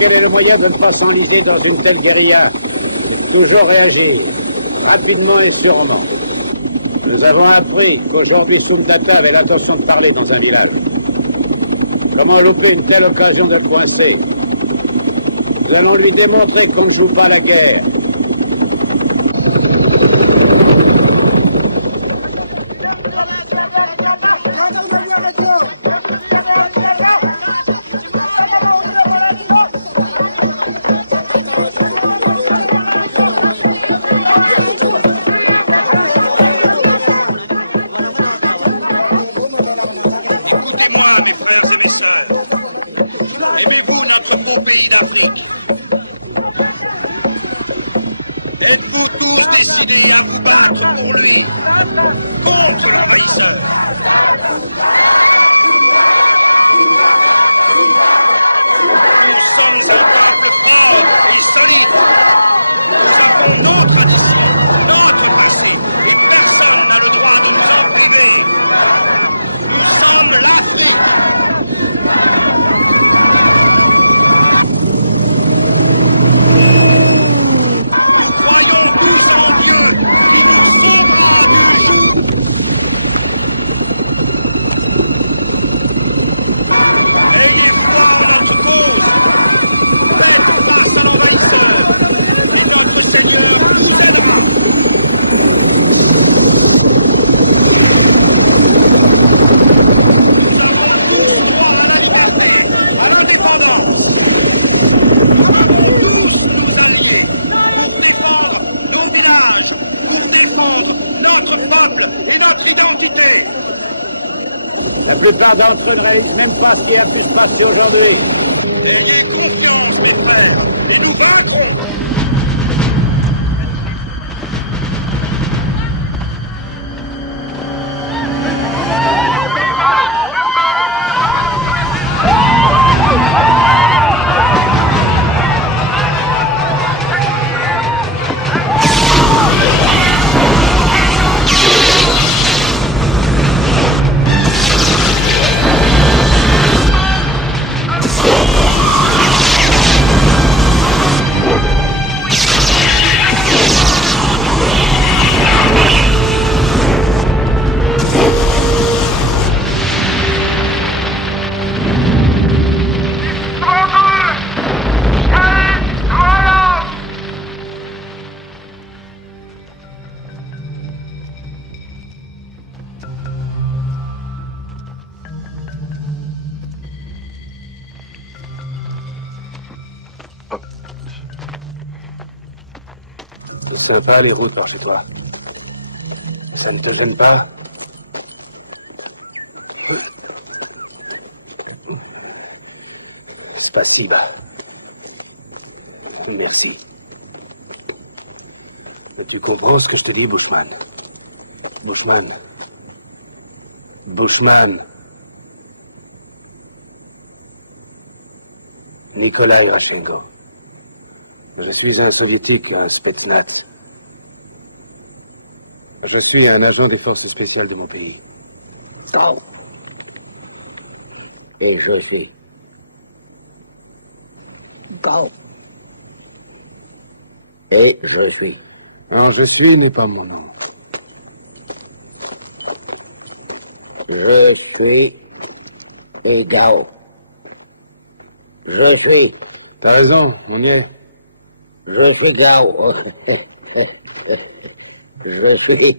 Quel est le moyen de ne pas s'enliser dans une telle guérilla? Toujours réagir, rapidement et sûrement. Nous avons appris qu'aujourd'hui Sumdaka avait l'intention de parler dans un village. Comment louper une telle occasion d'être coincé? Nous allons lui démontrer qu'on ne joue pas la guerre. Êtes-vous tous décidés à vous battre pour lui, contre l'envahisseur? Nous sommes un peuple fort et solide. Nous avons notre tradition, notre principe, et personne n'a le droit de nous en priver. Nous sommes l'Afrique. Seigneur, Aucun d'entre eux ne réalise même pas ce qui a pu se passer aujourd'hui. Ayez confiance, mes frères, et nous vaincrons. C'est sympa les routes par chez toi. Ça ne te gêne pas? Spasiba. Merci. Et tu comprends ce que je te dis, Bushman? Bushman. Bushman. Nikolai Rashenko. Je suis un soviétique, un Spetsnaz. Je suis un agent des forces spéciales de mon pays. Oh. Et je suis. Go. Et je suis. Non, je suis n'est pas mon nom. Je suis. Et Gao. Je suis. T'as raison, on y est. Je suis Gao. Je suis.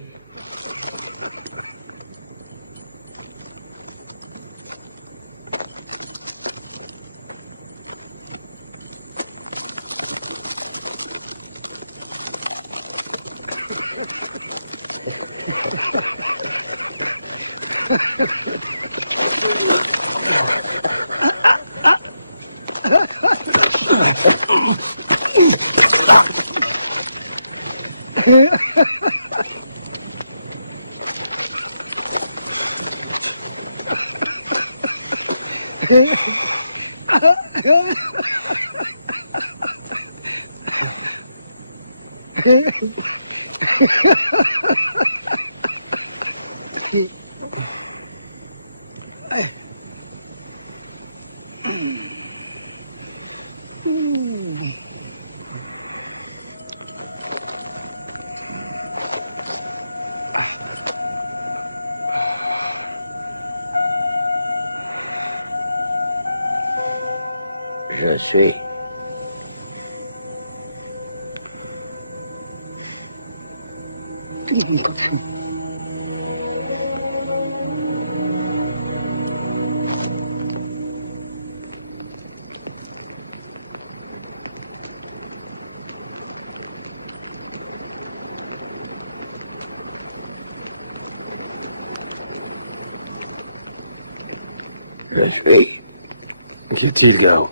Je suis. Je suis. Qu'est-il, Gao?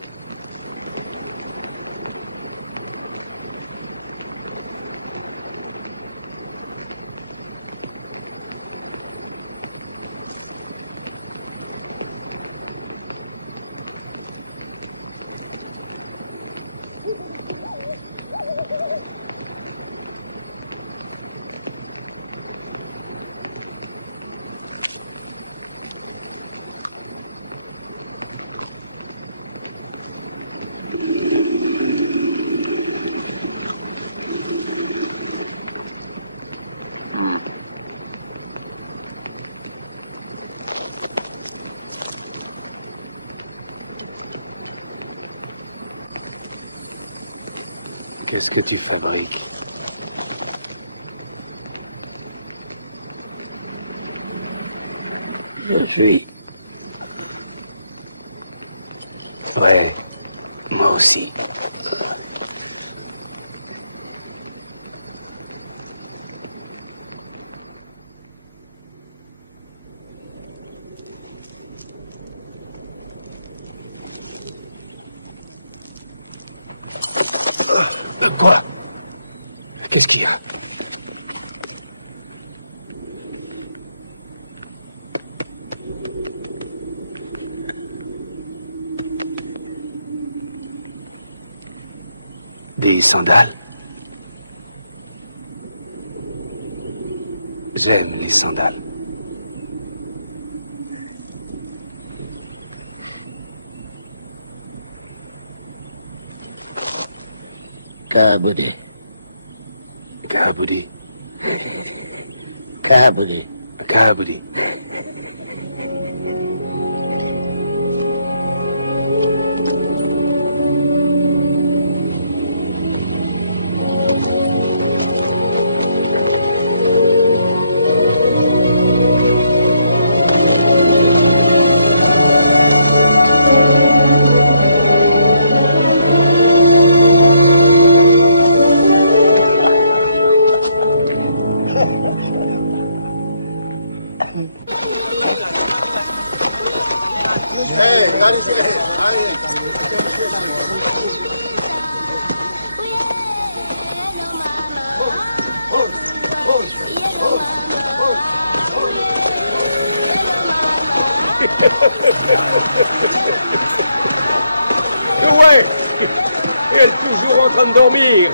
Qu'est-ce que tu fabriques? Je suis. Ouais, moi aussi. Quoi? Qu'est-ce qu'il y a? Des sandales? J'aime les sandales. Kabudi. Kabudi. Kabudi. Kabudi. Ouais, elle est toujours en train de dormir.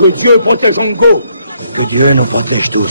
Que Dieu protège Ongo. Que Dieu nous protège tous.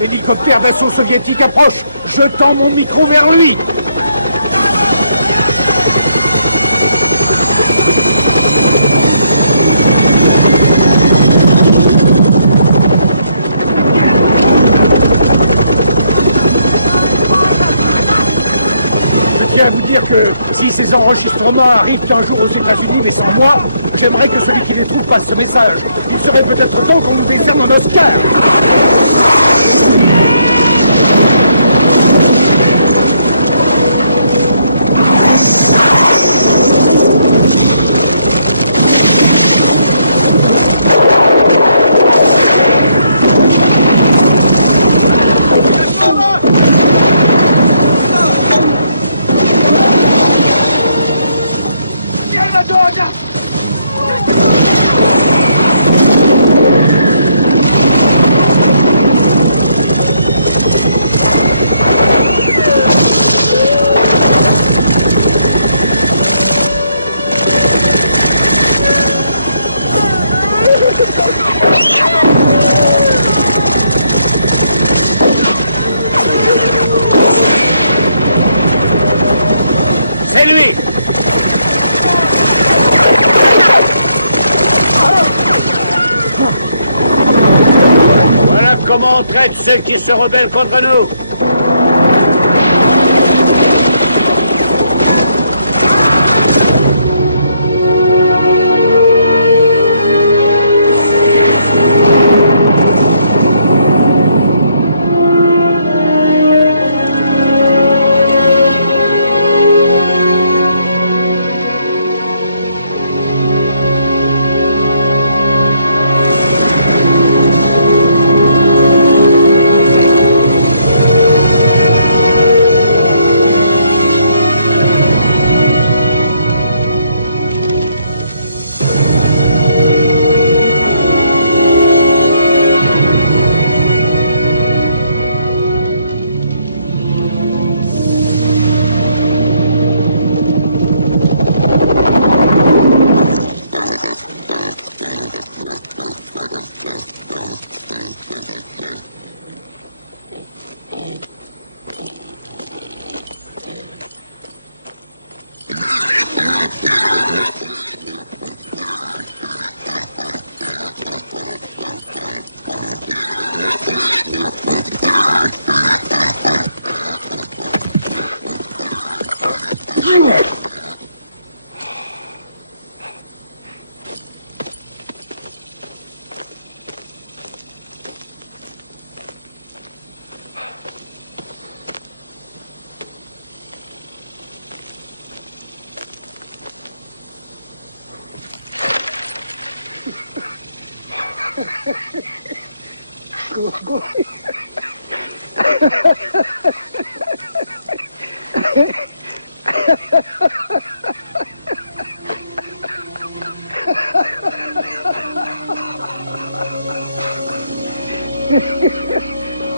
L'hélicoptère d'assaut soviétique approche. Je tends mon micro vers lui. Je tiens à vous dire que si ces enregistrements arrivent un jour aux États-Unis, mais sans moi, j'aimerais que celui qui les trouve passe ce message. Il serait peut-être temps qu'on nous décerne dans notre cœur. qui se rebellent contre nous.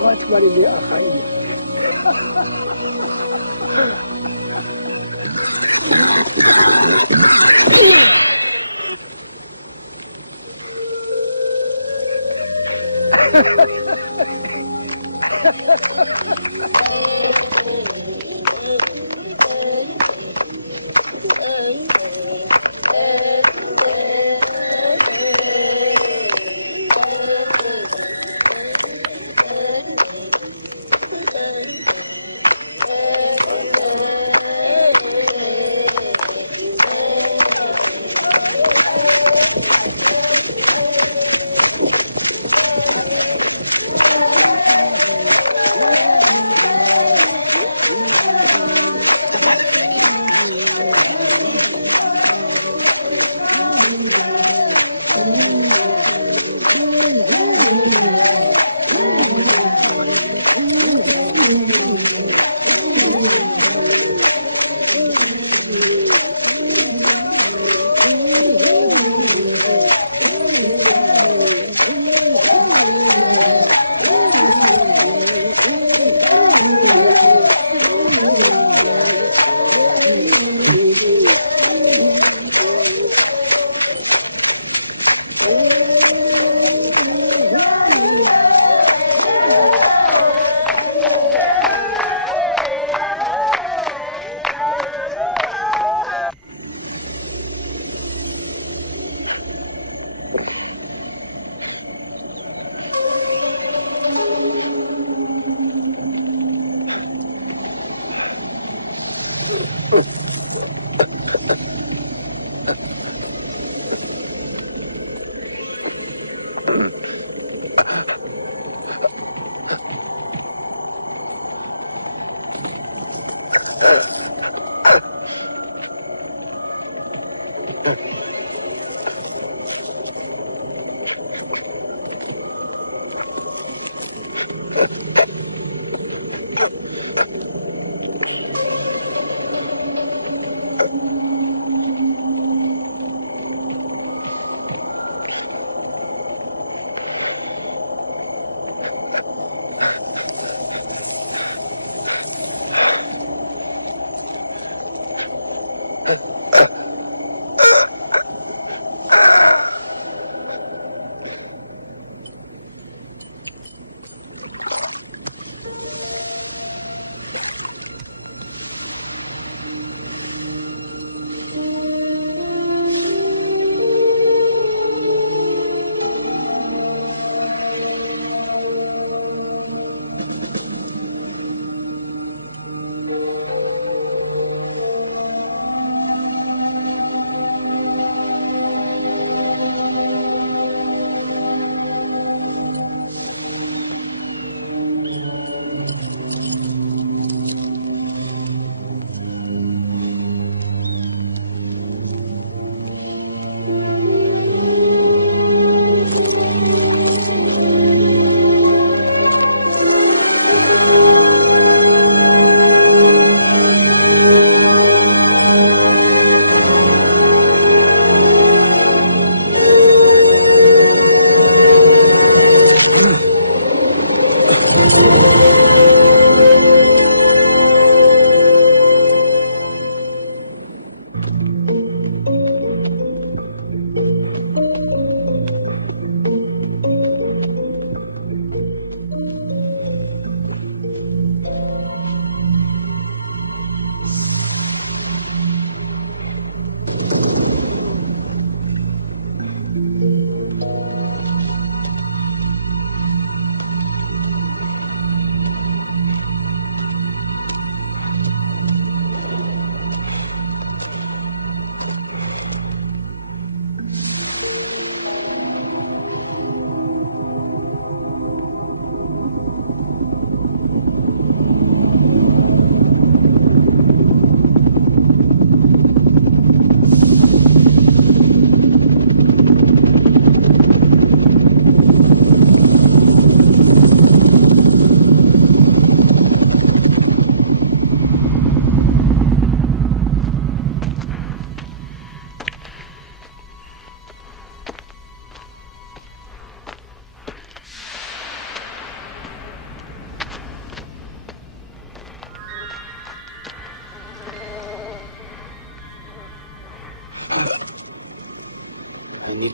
Watch what he did.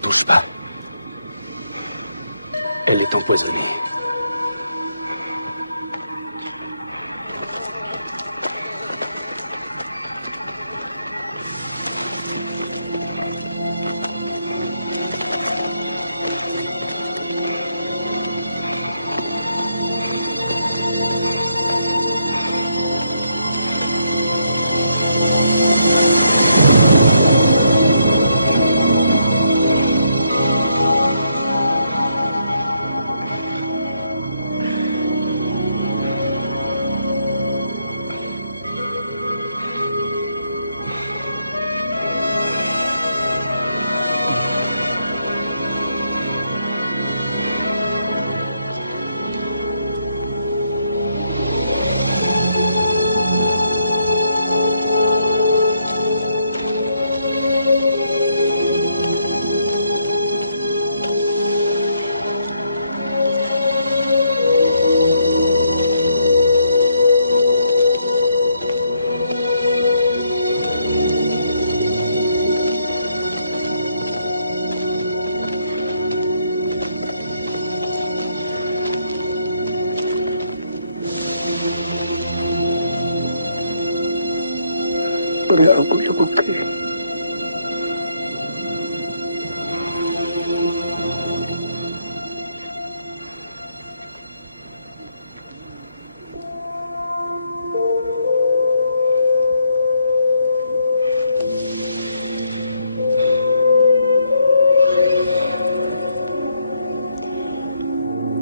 touche pas. Elle est empoisonnée.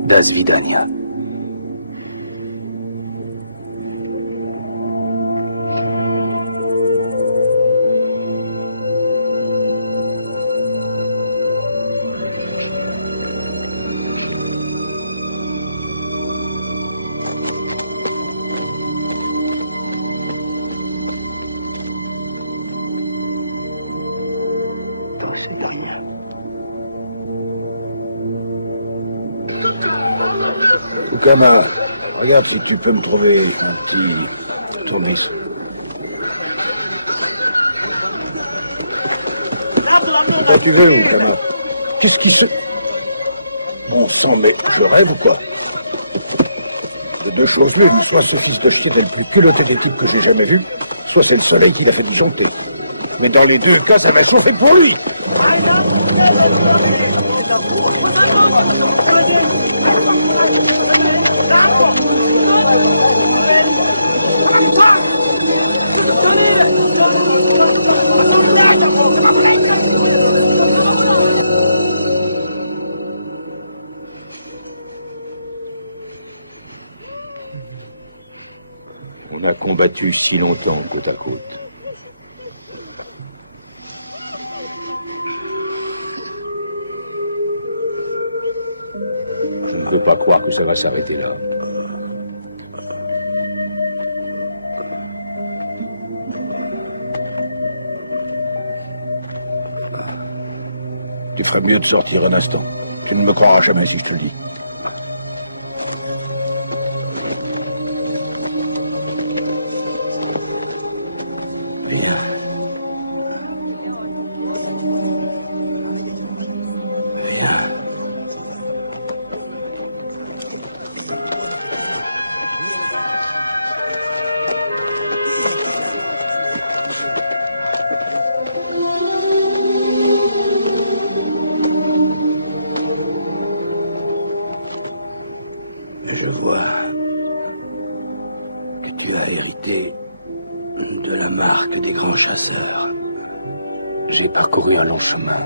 Das Vidania. Ukama, regarde si tu peux me trouver un petit tournesol. Quoi tu veux, Ukama? Qu'est-ce qui se... Bon sang, mais je rêve ou quoi? De deux choses l'une, soit ce fils de chien est le plus culotté d'équipe que j'ai jamais vu, soit c'est le soleil qui l'a fait disjoncter. Mais dans les deux cas, ça va chauffer pour lui. On a combattu si longtemps côte à côte. Je ne peux pas croire que ça va s'arrêter là. Tu ferais mieux de sortir un instant. Tu ne me croiras jamais si je te le dis.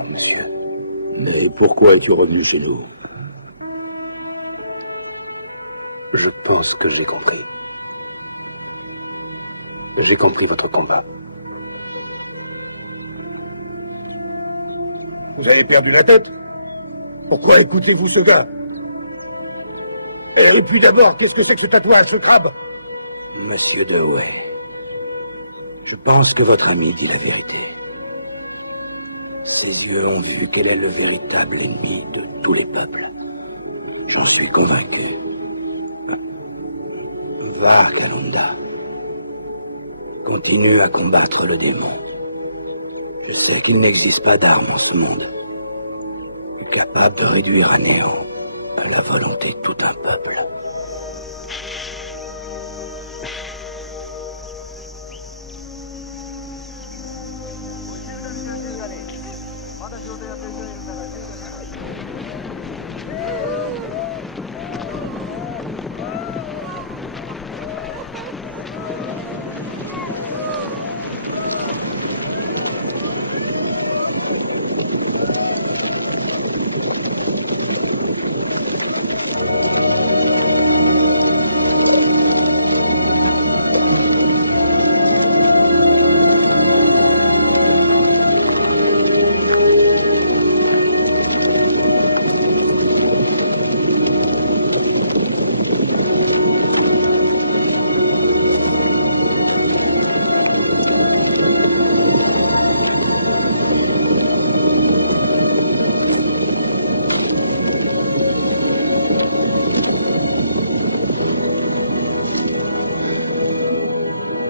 Monsieur. Mais pourquoi es-tu revenu chez nous? Je pense que j'ai compris. J'ai compris votre combat. Vous avez perdu la tête? Pourquoi écoutez-vous ce gars? Et puis d'abord, qu'est-ce que c'est que ce tatouage, ce crabe? Monsieur Dalloway, je pense que votre ami dit la vérité. Ses yeux ont vu quel est le véritable ennemi de tous les peuples. J'en suis convaincu. Varkananda continue à combattre le démon. Je sais qu'il n'existe pas d'armes en ce monde, capable de réduire à néant à la volonté de tout un peuple.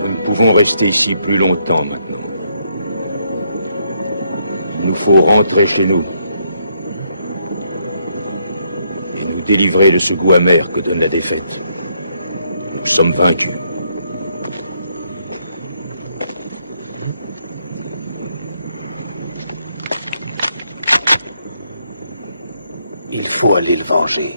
Nous pouvons rester ici plus longtemps maintenant. Il nous faut rentrer chez nous et nous délivrer de ce goût amer que donne la défaite. Nous sommes vaincus. Il faut aller le venger.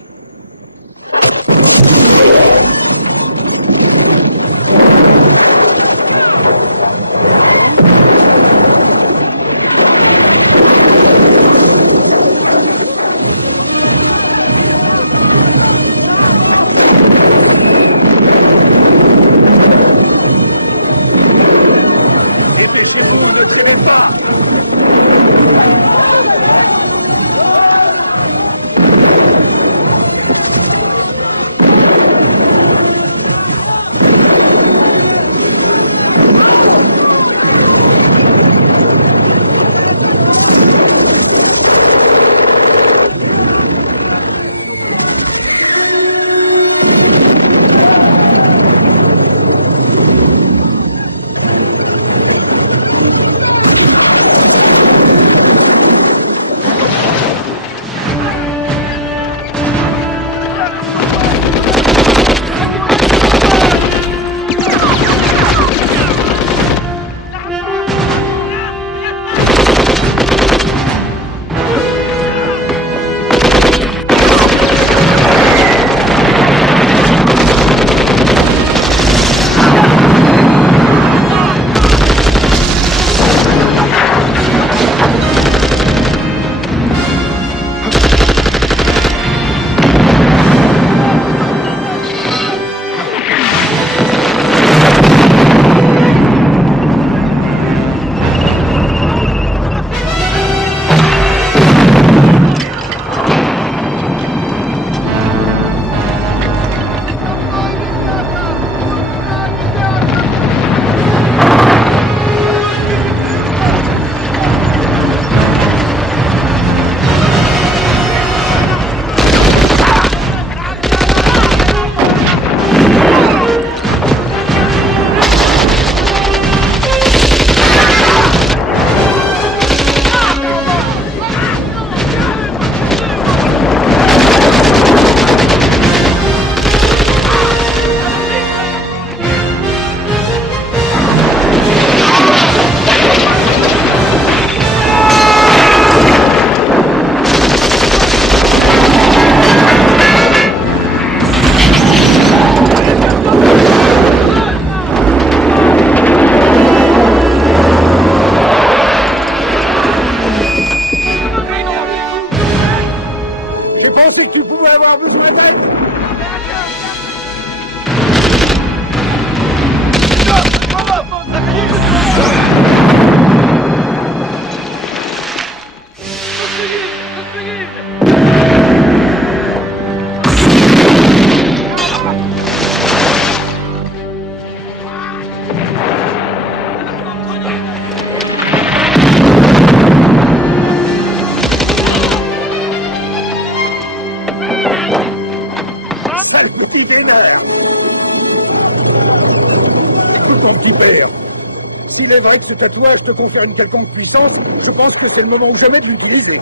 S'il est vrai que ce tatouage te confère une quelconque puissance, je pense que c'est le moment ou jamais de l'utiliser.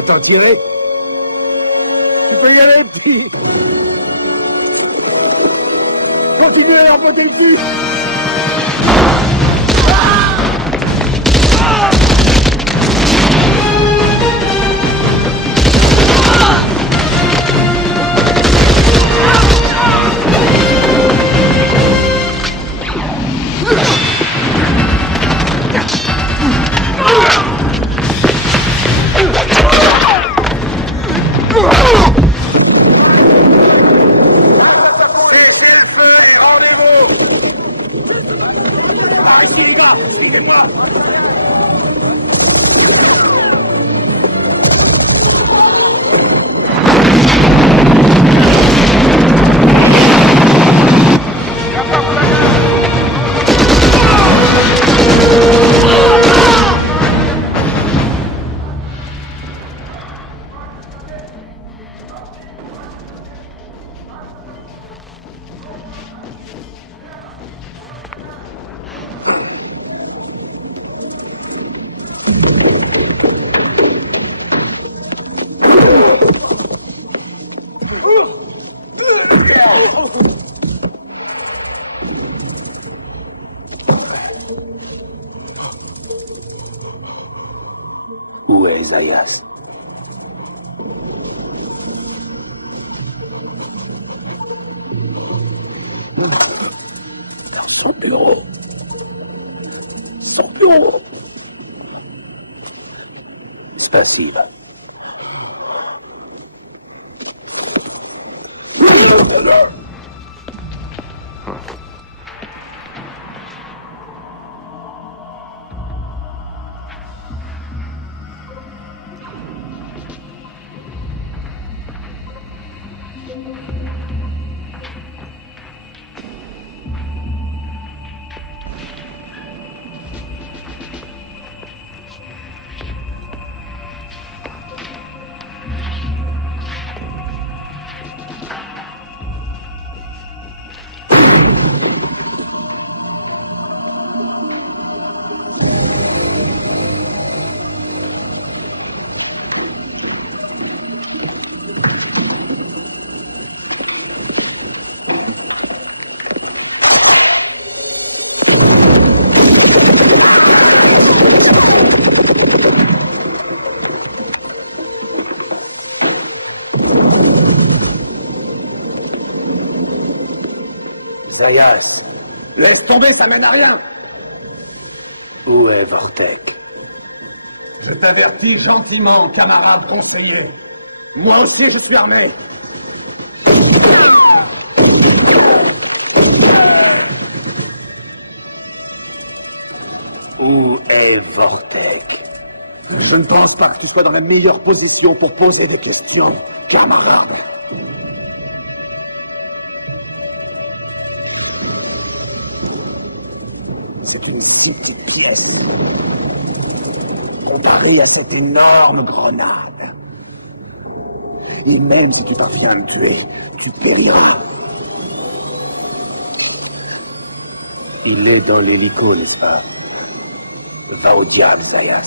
à t'en tirer. Tu peux y aller, petit. Continuez à emporter le cul. Où est Zayas? Dans son bureau. Son bureau. Спасибо. Zayas. Laisse tomber, ça mène à rien. Où est Vortek? Je t'avertis gentiment, camarade conseiller. Moi aussi, je suis armé. Où est Vortek? Je ne pense pas que tu sois dans la meilleure position pour poser des questions, camarade. C'est une si petite pièce, comparée à cette énorme grenade. Et même si tu parviens à me tuer, tu périras. Il est dans l'hélico, n'est-ce pas? Va au diable, Zayas.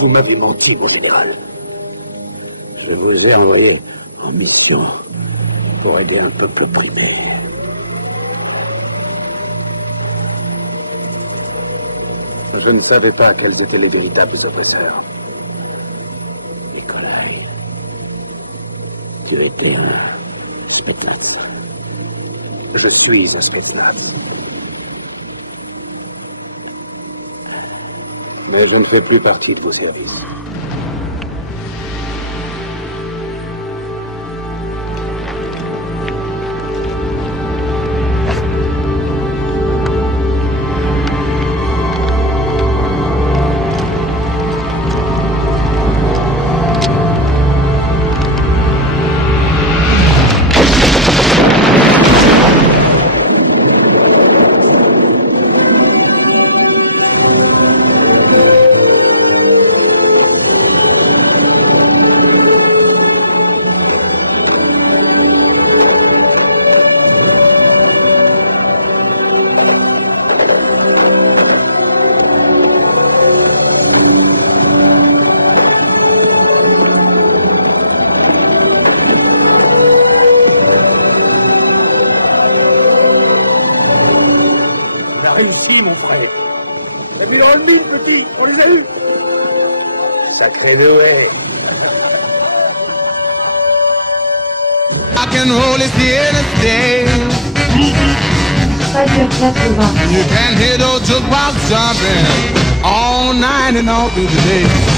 Vous m'avez menti, mon général. Je vous ai envoyé en mission pour aider un peuple opprimé. Je ne savais pas quels étaient les véritables oppresseurs. Nikolai, tu étais un Spetsnaz. Je suis un Spetsnaz. Mais je ne fais plus partie de vos services. Réussi, mon frère. T'as vu dans le mille, petit? On les a eus. Sacré Noé. Rock and roll is here to stay. You can hear those jukebox jumping all night and all through the day.